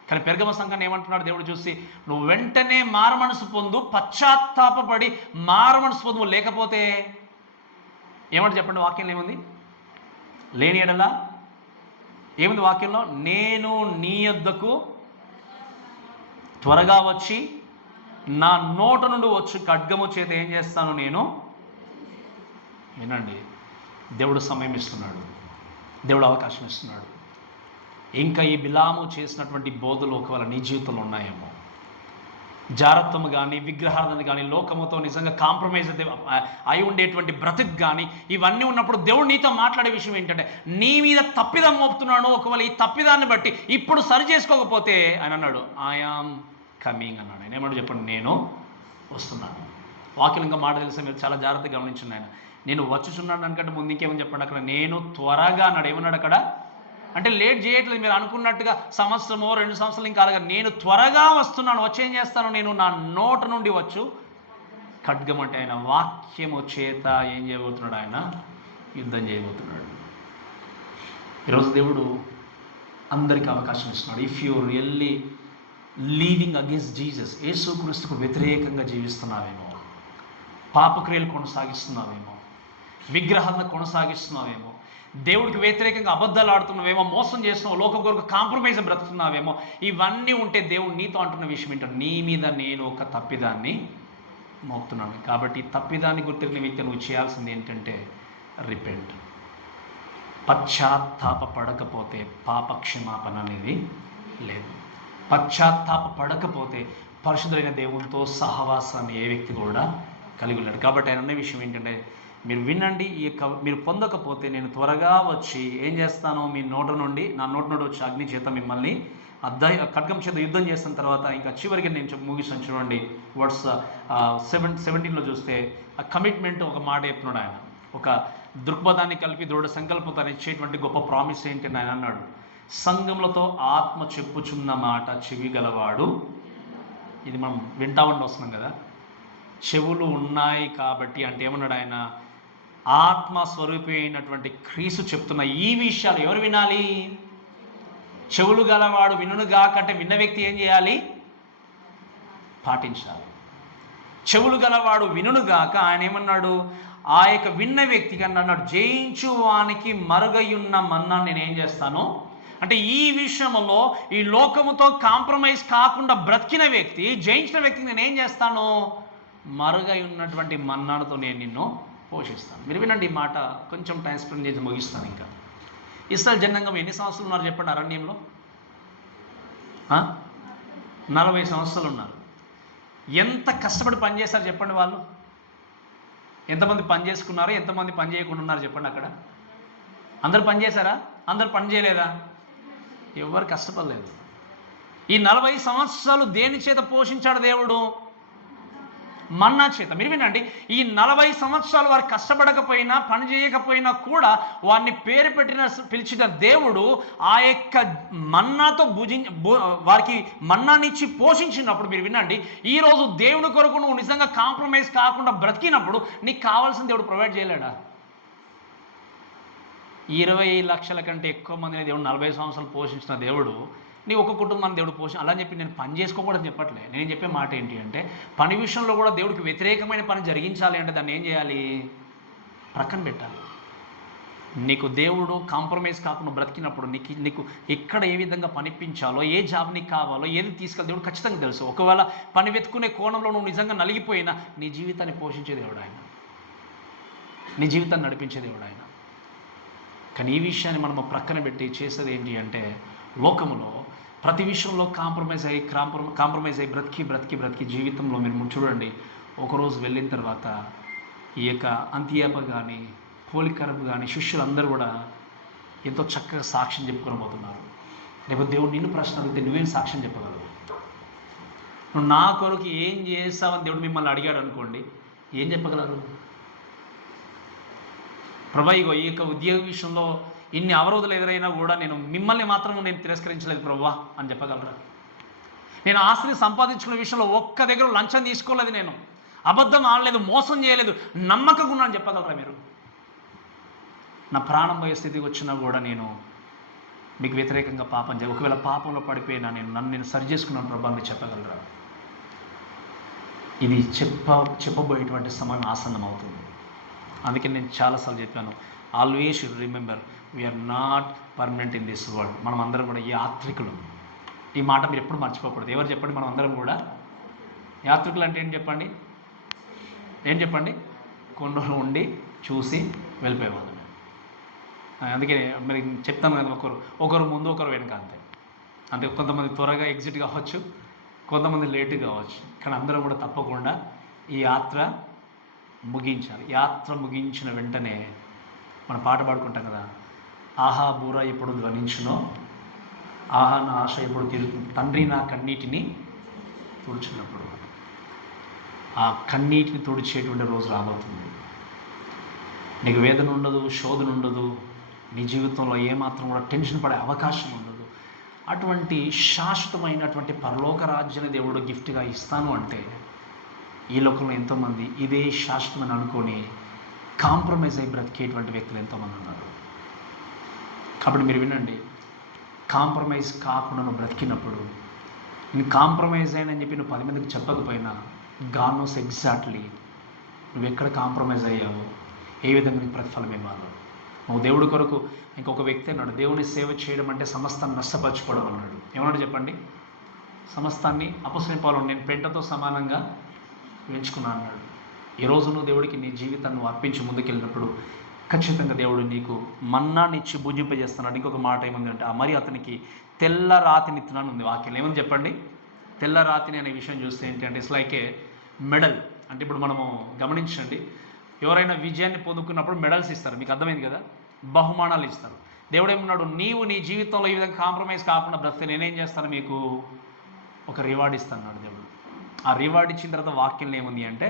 కానీ పెరగమ సంఘాన్ని ఏమంటున్నాడు దేవుడు చూసి? నువ్వు వెంటనే మారు మనసు పొందు, పశ్చాత్తాపడి మారు మనసు పొందు, లేకపోతే ఏమంటే చెప్పండి, వాక్యంలో ఏముంది? లేని ఎడలా ఏముంది వాక్యంలో? నేను నీ యొద్దకు త్వరగా వచ్చి నా నోట నుండి వచ్చి ఖడ్గము చేత ఏం చేస్తాను నేను. వినండి, దేవుడు సమయం ఇస్తున్నాడు, దేవుడు అవకాశం ఇస్తున్నాడు. ఇంకా ఈ బిలాము చేసినటువంటి బోధలు ఒకవేళ నీ జీవితంలో ఉన్నాయేమో, జారత్వము కానీ, విగ్రహారాధన కానీ, లోకముతో నిజంగా కాంప్రమైజ్ అయి ఉండేటువంటి బ్రతుకు కానీ, ఇవన్నీ ఉన్నప్పుడు దేవుడు నీతో మాట్లాడే విషయం ఏంటంటే, నీ మీద తప్పిదం మోపుతున్నాను. ఒకవేళ ఈ తప్పిదాన్ని బట్టి ఇప్పుడు సరి చేసుకోకపోతే ఆయన అన్నాడు, ఐఆమ్ కమింగ్ అన్నాడు. ఆయన ఏమన్నాడు చెప్పండి? నేను వస్తున్నాను. వాక్యం ఇంకా మాట తెలిసి మీరు చాలా జాగ్రత్తగా గమనించండి. ఆయన నేను వచ్చుచున్నాను అనుకంటే ముందు ఇంకేమని చెప్పండి అక్కడ? నేను త్వరగా అన్నాడు. ఏమన్నాడు అక్కడ? అంటే లేట్ చేయట్లేదు, మీరు అనుకున్నట్టుగా సంవత్సరమో 2 సంవత్సరాలు ఇంకా అలాగా. నేను త్వరగా వస్తున్నాను. వచ్చేం చేస్తాను నేను? నా నోట నుండి వచ్చు ఖడ్గం అంటే ఆయన వాక్యము చేత ఏం చేయబోతున్నాడు? ఆయన యుద్ధం చేయబోతున్నాడు. ఈరోజు దేవుడు అందరికీ అవకాశం ఇస్తున్నాడు. If you really leaving against Jesus, యేసుక్రీస్తుకు వ్యతిరేకంగా జీవిస్తున్నావేమో, పాపక్రియలు కొనసాగిస్తున్నావేమో, విగ్రహాలను కొనసాగిస్తున్నావేమో, దేవుడికి వ్యతిరేకంగా అబద్ధాలు ఆడుతున్నావేమో, మోసం చేస్తున్నావు, లోకం కొరకు కాంప్రమైజ్ బ్రతుకుతున్నావేమో, ఇవన్నీ ఉంటే దేవుడు నీతో అంటున్న విషయం ఏంటో, నీ మీద నేను ఒక తప్పిదాన్ని మోపుతున్నాను. కాబట్టి తప్పిదాన్ని గుర్తిన వ్యక్తి నువ్వు చేయాల్సింది ఏంటంటే రిపెంట్. పశ్చాత్తాప పడకపోతే పాప క్షమాపణ అనేది లేదు. పశ్చాత్తాప పడకపోతే పరిశుద్ధులైన దేవునితో సహవాసాన్ని ఏ వ్యక్తి కూడా కలిగి ఉన్నాడు. కాబట్టి ఆయన అనే విషయం ఏంటంటే, మీరు వినండి, ఈ యొక్క మీరు పొందకపోతే నేను త్వరగా వచ్చి ఏం చేస్తాను? మీ నోట నుండి, నా నోట నుండి వచ్చి అగ్ని చేత మిమ్మల్ని ఖడ్గం చేత యుద్ధం చేసిన తర్వాత ఇంకా చివరికి నేను ముగిస్తాను. చూడండి, వర్డ్స్ 17లో చూస్తే ఆ కమిట్మెంట్ ఒక మాట చెప్తున్నాడు ఆయన. ఒక దృక్పథాన్ని కలిపి దృఢ సంకల్పతాన్ని ఇచ్చేటువంటి గొప్ప ప్రామిస్ ఏంటని ఆయన అన్నాడు, సంఘములతో ఆత్మ చెప్పుచున్న మాట చెవి గలవాడు. ఇది మనం వింటా వస్తున్నాం కదా, చెవులు ఉన్నాయి కాబట్టి. అంటే ఏమన్నాడు ఆయన? ఆత్మ స్వరూపి అయినటువంటి క్రీస్తు చెప్తున్న ఈ విషయాలు ఎవరు వినాలి? చెవులు గలవాడు వినుగాక. అంటే విన్న వ్యక్తి ఏం చేయాలి? పాటించాలి. చెవులు గలవాడు వినుగాక. ఆయన ఏమన్నాడు? ఆ యొక్క విన్న వ్యక్తికి అన్నాడు, జయించు వానికి మరుగయున్న మన్నాన్ని నేను ఏం చేస్తాను అంటే, ఈ విషయంలో ఈ లోకముతో కాంప్రమైజ్ కాకుండా బ్రతికిన వ్యక్తి, జయించిన వ్యక్తికి నేను ఏం చేస్తాను? మరుగై ఉన్నటువంటి మన్నాడుతో నేను నిన్ను పోషిస్తాను. మీరు వినండి ఈ మాట, కొంచెం టైం స్పెండ్ చేసి ముగిస్తాను. ఇంకా ఇస్రాయేల్ జనాంగం ఎన్ని సంవత్సరాలు ఉన్నారు చెప్పండి అరణ్యంలో? 40 సంవత్సరాలు ఉన్నారు. ఎంత కష్టపడి పనిచేశారు చెప్పండి వాళ్ళు? ఎంతమంది పని చేసుకున్నారు, ఎంతమంది పని చేయకుండా ఉన్నారు చెప్పండి అక్కడ? అందరు పని చేశారా? అందరు పని చేయలేదా? ఎవరు కష్టపడలేదు. ఈ 40 సంవత్సరాలు దేని చేత పోషించాడు దేవుడు? మన్నా చేత. మీరు వినండి, ఈ 40 సంవత్సరాలు వారు కష్టపడకపోయినా, పని చేయకపోయినా కూడా వారిని పేరు పిలిచిన దేవుడు ఆ యొక్క మన్నాతో వారికి మన్నానిచ్చి పోషించినప్పుడు, మీరు వినండి, ఈరోజు దేవుని కొరకు నువ్వు నిజంగా కాంప్రమైజ్ కాకుండా బ్రతికినప్పుడు నీకు కావాల్సిన దేవుడు ప్రొవైడ్ చేయలేడా? 20 లక్షల కంటే ఎక్కువ మందిని దేవుడు 40 సంవత్సరాలు పోషించిన దేవుడు నీ ఒక కుటుంబాన్ని దేవుడు అలా అని చెప్పి నేను పని చేసుకోకూడదని చెప్పట్లే. నేను చెప్పే మాట ఏంటి అంటే, పని విషయంలో కూడా దేవుడికి వ్యతిరేకమైన పని జరిగించాలి అంటే దాన్ని ఏం చేయాలి? ప్రక్కన పెట్టాలి. నీకు దేవుడు కాంప్రమైజ్ కాకుండా బ్రతికినప్పుడు నీకు ఎక్కడ ఏ విధంగా పనిపించాలో, ఏ జాబ్ నీకు కావాలో, ఏది తీసుకెళ్ళి దేవుడు ఖచ్చితంగా తెలుసు. ఒకవేళ పని వెతుకునే కోణంలో నువ్వు నిజంగా నలిగిపోయినా నీ జీవితాన్ని పోషించే దేవుడు ఆయన, నీ జీవితాన్ని నడిపించే దేవుడు ఆయన. కానీ ఈ విషయాన్ని మనం ప్రక్కన పెట్టి చేసేది ఏంటి అంటే, లోకములో ప్రతి విషయంలో కాంప్రమైజ్ అయ్యి బ్రతికి జీవితంలో మీరు చూడండి, ఒకరోజు వెళ్ళిన తర్వాత ఈ యొక్క అంతియాప కానీ, పోలికరపు కానీ, శిష్యులందరూ కూడా ఎంతో చక్కగా సాక్ష్యం చెప్పుకొని పోతున్నారు. రేపు దేవుడు నిన్ను ప్రశ్న అడిగితే నువ్వేం సాక్ష్యం చెప్పగలవు? నువ్వు నా కొరకు ఏం చేస్తావని దేవుడు మిమ్మల్ని అడిగాడు అనుకోండి, ఏం చెప్పగలరు? ప్రభా, ఇగో ఈ యొక్క ఉద్యోగ విషయంలో ఇన్ని అవరోధాలు ఎదురైనా కూడా మిమ్మల్ని మాత్రం నేను తిరస్కరించలేదు ప్రభువా అని చెప్పగలరా? నేను ఆస్తిని సంపాదించుకునే విషయంలో ఒక్క దగ్గర లంచం తీసుకోలేదు, నేను అబద్ధం ఆడలేదు, మోసం చేయలేదు, నమ్మకంగా ఉన్నాను చెప్పగలరా మీరు? నా ప్రాణం పోయే స్థితికి వచ్చినా కూడా నేను మీకు వ్యతిరేకంగా పాపం చేయ, ఒకవేళ పాపంలో పడిపోయినా నేను సరి చేసుకున్నాను ప్రభా అని చెప్పగలరా? ఇది చెప్పబోయేటువంటి సమయం ఆసన్నం అవుతుంది. అందుకే నేను చాలాసార్లు చెప్పాను, always should remember we are not permanent in this world. మనం అందరం కూడా యాత్రికులు. ఈ మాట మీరు ఎప్పుడు మర్చిపోకూడదు. ఎవరు చెప్పండి? మనం అందరం కూడా యాత్రికులు అంటే ఏంటి చెప్పండి? ఏం చెప్పండి? కొన్ని రోజులు ఉండి చూసి వెళ్ళిపోయేవాళ్ళం. అందుకే మరి చెప్తాను కదా, ఒకరు ముందు ఒకరు వెనుక, అంతే. కొంతమంది త్వరగా ఎగ్జిట్ కావచ్చు, కొంతమంది లేటు కావచ్చు, కానీ అందరం కూడా తప్పకుండా ఈ యాత్ర ముగించాలి. యాత్ర ముగించిన వెంటనే మనం పాట పాడుకుంటాం కదా, ఆహా బూర ఎప్పుడు ధ్వనించునో, ఆహా నా ఆశ ఎప్పుడు తీరుతుంది, తండ్రి నా కన్నీటిని తుడిచినప్పుడు. ఆ కన్నీటిని తుడిచేటువంటి రోజు రాబోతుంది. నీకు వేదన ఉండదు, శోధన ఉండదు, నీ జీవితంలో ఏమాత్రం కూడా టెన్షన్ పడే అవకాశం ఉండదు. అటువంటి శాశ్వతమైనటువంటి పరలోక రాజ్యాన్ని దేవుడు గిఫ్ట్గా ఇస్తాను అంటే, ఈ లోకంలో ఎంతోమంది ఇదే శాశ్వతమని అనుకొని కాంప్రమైజ్ అయి బ్రతికేటువంటి వ్యక్తులు ఎంతోమంది ఉన్నారు. కాబట్టి మీరు వినండి, కాంప్రమైజ్ కాకుండా నువ్వు బ్రతికినప్పుడు, నేను కాంప్రమైజ్ అయినని చెప్పి నువ్వు 10 మందికి చెప్పకపోయినా, గాడ్ నోస్ ఎగ్జాక్ట్లీ నువ్వు ఎక్కడ కాంప్రమైజ్ అయ్యావో, ఏ విధంగా నీకు ప్రతిఫలం ఇవ్వాలో. నువ్వు దేవుడి కొరకు, ఇంకొక వ్యక్తి అన్నాడు, దేవుని సేవ చేయడం అంటే సమస్తాన్ని నష్టపరచుకోవడం అన్నాడు. ఏమన్నాడు చెప్పండి? సమస్తాన్ని అపొస్తలుడైన పౌలు నేను పెంటతో సమానంగా ఎంచుకున్నాను అన్నాడు. ఈరోజు నువ్వు దేవుడికి నీ జీవితాన్ని నువ్వు అర్పించి ముందుకెళ్ళినప్పుడు ఖచ్చితంగా దేవుడు నీకు మన్నాన్ని ఇచ్చి భుజింపజేస్తున్నాడు. ఇంకొక మాట ఏముంది అంటే, మరి అతనికి తెల్ల రాతిని ఇస్తున్నాను ఉంది వాక్యం. ఏమని చెప్పండి? తెల్ల రాతిని అనే విషయం చూస్తే ఏంటి అంటే, ఇట్స్ లైక్ ఏ మెడల్. అంటే ఇప్పుడు మనము గమనించండి, ఎవరైనా విజయాన్ని పొందుకున్నప్పుడు మెడల్స్ ఇస్తారు, మీకు అర్థమైంది కదా, బహుమానాలు ఇస్తారు. దేవుడు ఏమన్నాడు, నీవు నీ జీవితంలో ఈ విధంగా కాంప్రమైజ్ కాకుండా బ్రతికితే నేనేం చేస్తాను, మీకు ఒక రివార్డ్ ఇస్తాను దేవుడు. ఆ రివార్డ్ ఇచ్చిన తర్వాత వాక్యంలో ఏముంది అంటే,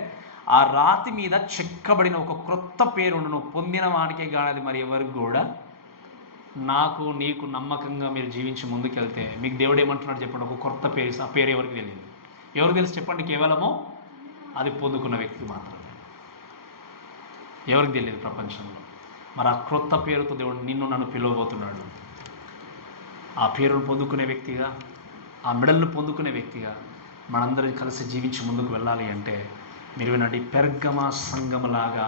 ఆ రాతి మీద చెక్కబడిన ఒక క్రొత్త పేరును నువ్వు పొందిన వానికే కాదు మరి ఎవరికి కూడా, నాకు నీకు నమ్మకంగా మీరు జీవించి ముందుకెళ్తే మీకు దేవుడు ఏమంటున్నాడు చెప్పండి, ఒక కొత్త పేరు. ఆ పేరు ఎవరికి తెలియదు. ఎవరికి తెలుసు చెప్పండి? కేవలము అది పొందుకున్న వ్యక్తికి మాత్రమే. ఎవరికి తెలియదు ప్రపంచంలో. మరి ఆ క్రొత్త పేరుతో దేవుడు నిన్ను నన్ను పిలవబోతున్నాడు. ఆ పేరును పొందుకునే వ్యక్తిగా, ఆ మెడల్ను పొందుకునే వ్యక్తిగా మనందరం కలిసి జీవించి ముందుకు వెళ్ళాలి అంటే, మీరు వినండి, పెర్గమా సంఘంలాగా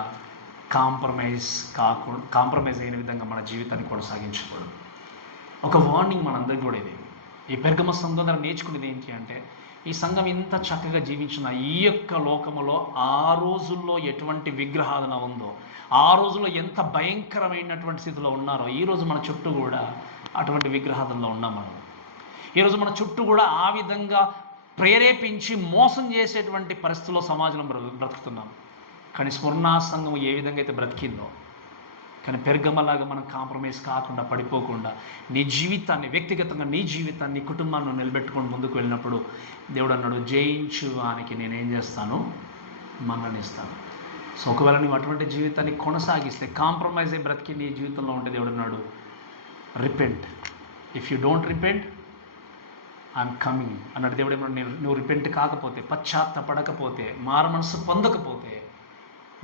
కాంప్రమైజ్ అయిన విధంగా మన జీవితాన్ని కొనసాగించకూడదు. ఒక వార్నింగ్ మనందరికీ కూడా ఇది. ఈ పెర్గమ సంఘం ద్వారా నేర్చుకునేది ఏంటి అంటే, ఈ సంఘం ఇంత చక్కగా జీవించిన ఈ యొక్క లోకములో ఆ రోజుల్లో ఎటువంటి విగ్రహాధన ఉందో, ఆ రోజుల్లో ఎంత భయంకరమైనటువంటి స్థితిలో ఉన్నారో, ఈరోజు మన చుట్టూ కూడా అటువంటి విగ్రహాధనలో ఉన్నాం మనం. ఈరోజు మన చుట్టూ కూడా ఆ విధంగా ప్రేరేపించి మోసం చేసేటువంటి పరిస్థితుల్లో సమాజంలో బ్రతుకుతున్నాం. కానీ స్మరణ సంఘం ఏ విధంగా అయితే బ్రతికిందో, కానీ పెర్గమలాగా మనం కాంప్రమైజ్ కాకుండా, పడిపోకుండా నీ జీవితాన్ని, వ్యక్తిగతంగా నీ జీవితాన్ని, కుటుంబాన్ని నిలబెట్టుకొని ముందుకు వెళ్ళినప్పుడు దేవుడు అన్నాడు, జయించు వానికి నేనేం చేస్తాను, మన్ననిస్తాను. సో ఒకవేళ నువ్వు అటువంటి జీవితాన్ని కొనసాగిస్తే, కాంప్రమైజ్ అయి బ్రతికి నీ జీవితంలో ఉంటే దేవుడు అన్నాడు, repent. If you don't repent, I'm coming అన్నాడు దేవుడు. ఏమన్నా నువ్వు రిపెంట్ కాకపోతే, పశ్చాత్తపడకపోతే, మారు మనసు పొందకపోతే,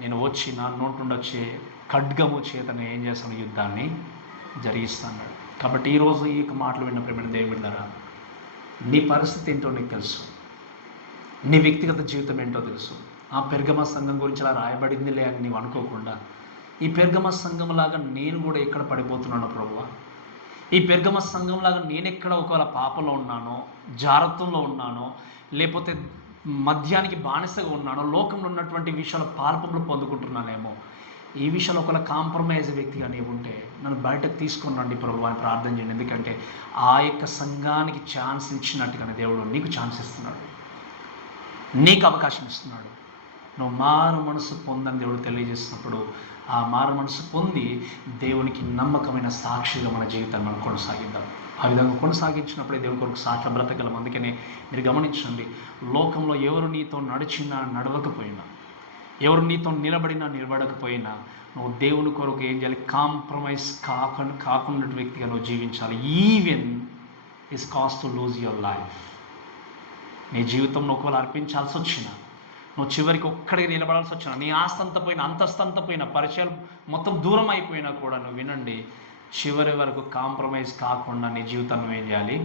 నేను వచ్చి నా నోటి నుండి వచ్చే ఖడ్గము చేత నేను ఏం చేస్తాను, యుద్ధాన్ని జరిగిస్తాను. కాబట్టి ఈరోజు ఈ మాటలు విన్న ప్రేమ దేవుడి ద్వారా నీ పరిస్థితి ఏంటో నీకు తెలుసు, నీ వ్యక్తిగత జీవితం ఏంటో తెలుసు. ఆ పెర్గమ సంఘం గురించి అలా రాయబడిందిలే అని నీవు అనుకోకుండా, ఈ పెర్గమ సంఘంలాగా నేను కూడా ఎక్కడ పడిపోతున్నాను ప్రభువా, ఈ పెర్గమ సంఘంలాగా నేను ఎక్కడ ఒకవేళ పాపంలో ఉన్నానో, జారత్వంలో ఉన్నానో, లేకపోతే మద్యానికి బానిసగా ఉన్నానో, లోకంలో ఉన్నటువంటి విషయాల పాల్పంలో పొందుకుంటున్నానేమో, ఈ విషయంలో ఒకవేళ కాంప్రమైజ్ వ్యక్తిగా నీవు ఉంటే నన్ను బయటకు తీసుకొని రండి ప్రభు అని ప్రార్థన చేయండి. ఎందుకంటే ఆ యొక్క సంఘానికి ఛాన్స్ ఇచ్చినట్టుగానే దేవుడు నీకు ఛాన్స్ ఇస్తున్నాడు, నీకు అవకాశం ఇస్తున్నాడు. నువ్వు మారు మనసు పొందని దేవుడు తెలియజేసినప్పుడు, ఆ మారు మనసు పొంది దేవునికి నమ్మకమైన సాక్షిగా మన జీవితాన్ని మనం కొనసాగిద్దాం. ఆ విధంగా కొనసాగించినప్పుడే దేవుడి కొరకు సాక్షి బ్రతకగలం. అందుకనే మీరు గమనించండి, లోకంలో ఎవరు నీతో నడిచినా నడవకపోయినా, ఎవరు నీతో నిలబడినా నిలబడకపోయినా, నువ్వు దేవుని కొరకు ఏం చేయాలి, కాంప్రమైజ్ కాకుండా వ్యక్తిగా నువ్వు జీవించాలి. Even is cost to lose your life. నీ జీవితంలో ఒకవేళ అర్పించాల్సి వచ్చినా, నువ్వు చివరికి ఒక్కడికి నిలబడాల్సి వచ్చినా, నీ ఆస్తంత పోయినా, అంతస్తంత పోయినా, పరిచయాలు మొత్తం దూరం అయిపోయినా కూడా నువ్వు వినండి, చివరి వరకు కాంప్రమైజ్ కాకుండా నీ జీవితాన్ని నువ్వేం చేయాలి,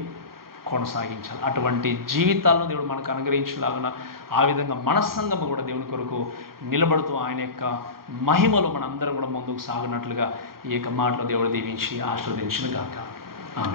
కొనసాగించాలి. అటువంటి జీవితాలను దేవుడు మనకు అనుగ్రహించలాగున ఆ విధంగా మన సంఘము కూడా దేవుని కొరకు నిలబడుతూ ఆయన యొక్క మహిమలో మనందరం కూడా ముందుకు సాగినట్లుగా ఈ యొక్క మాటలో దేవుడు దీవించి ఆశీర్వదించును గాక. ఆమేన్.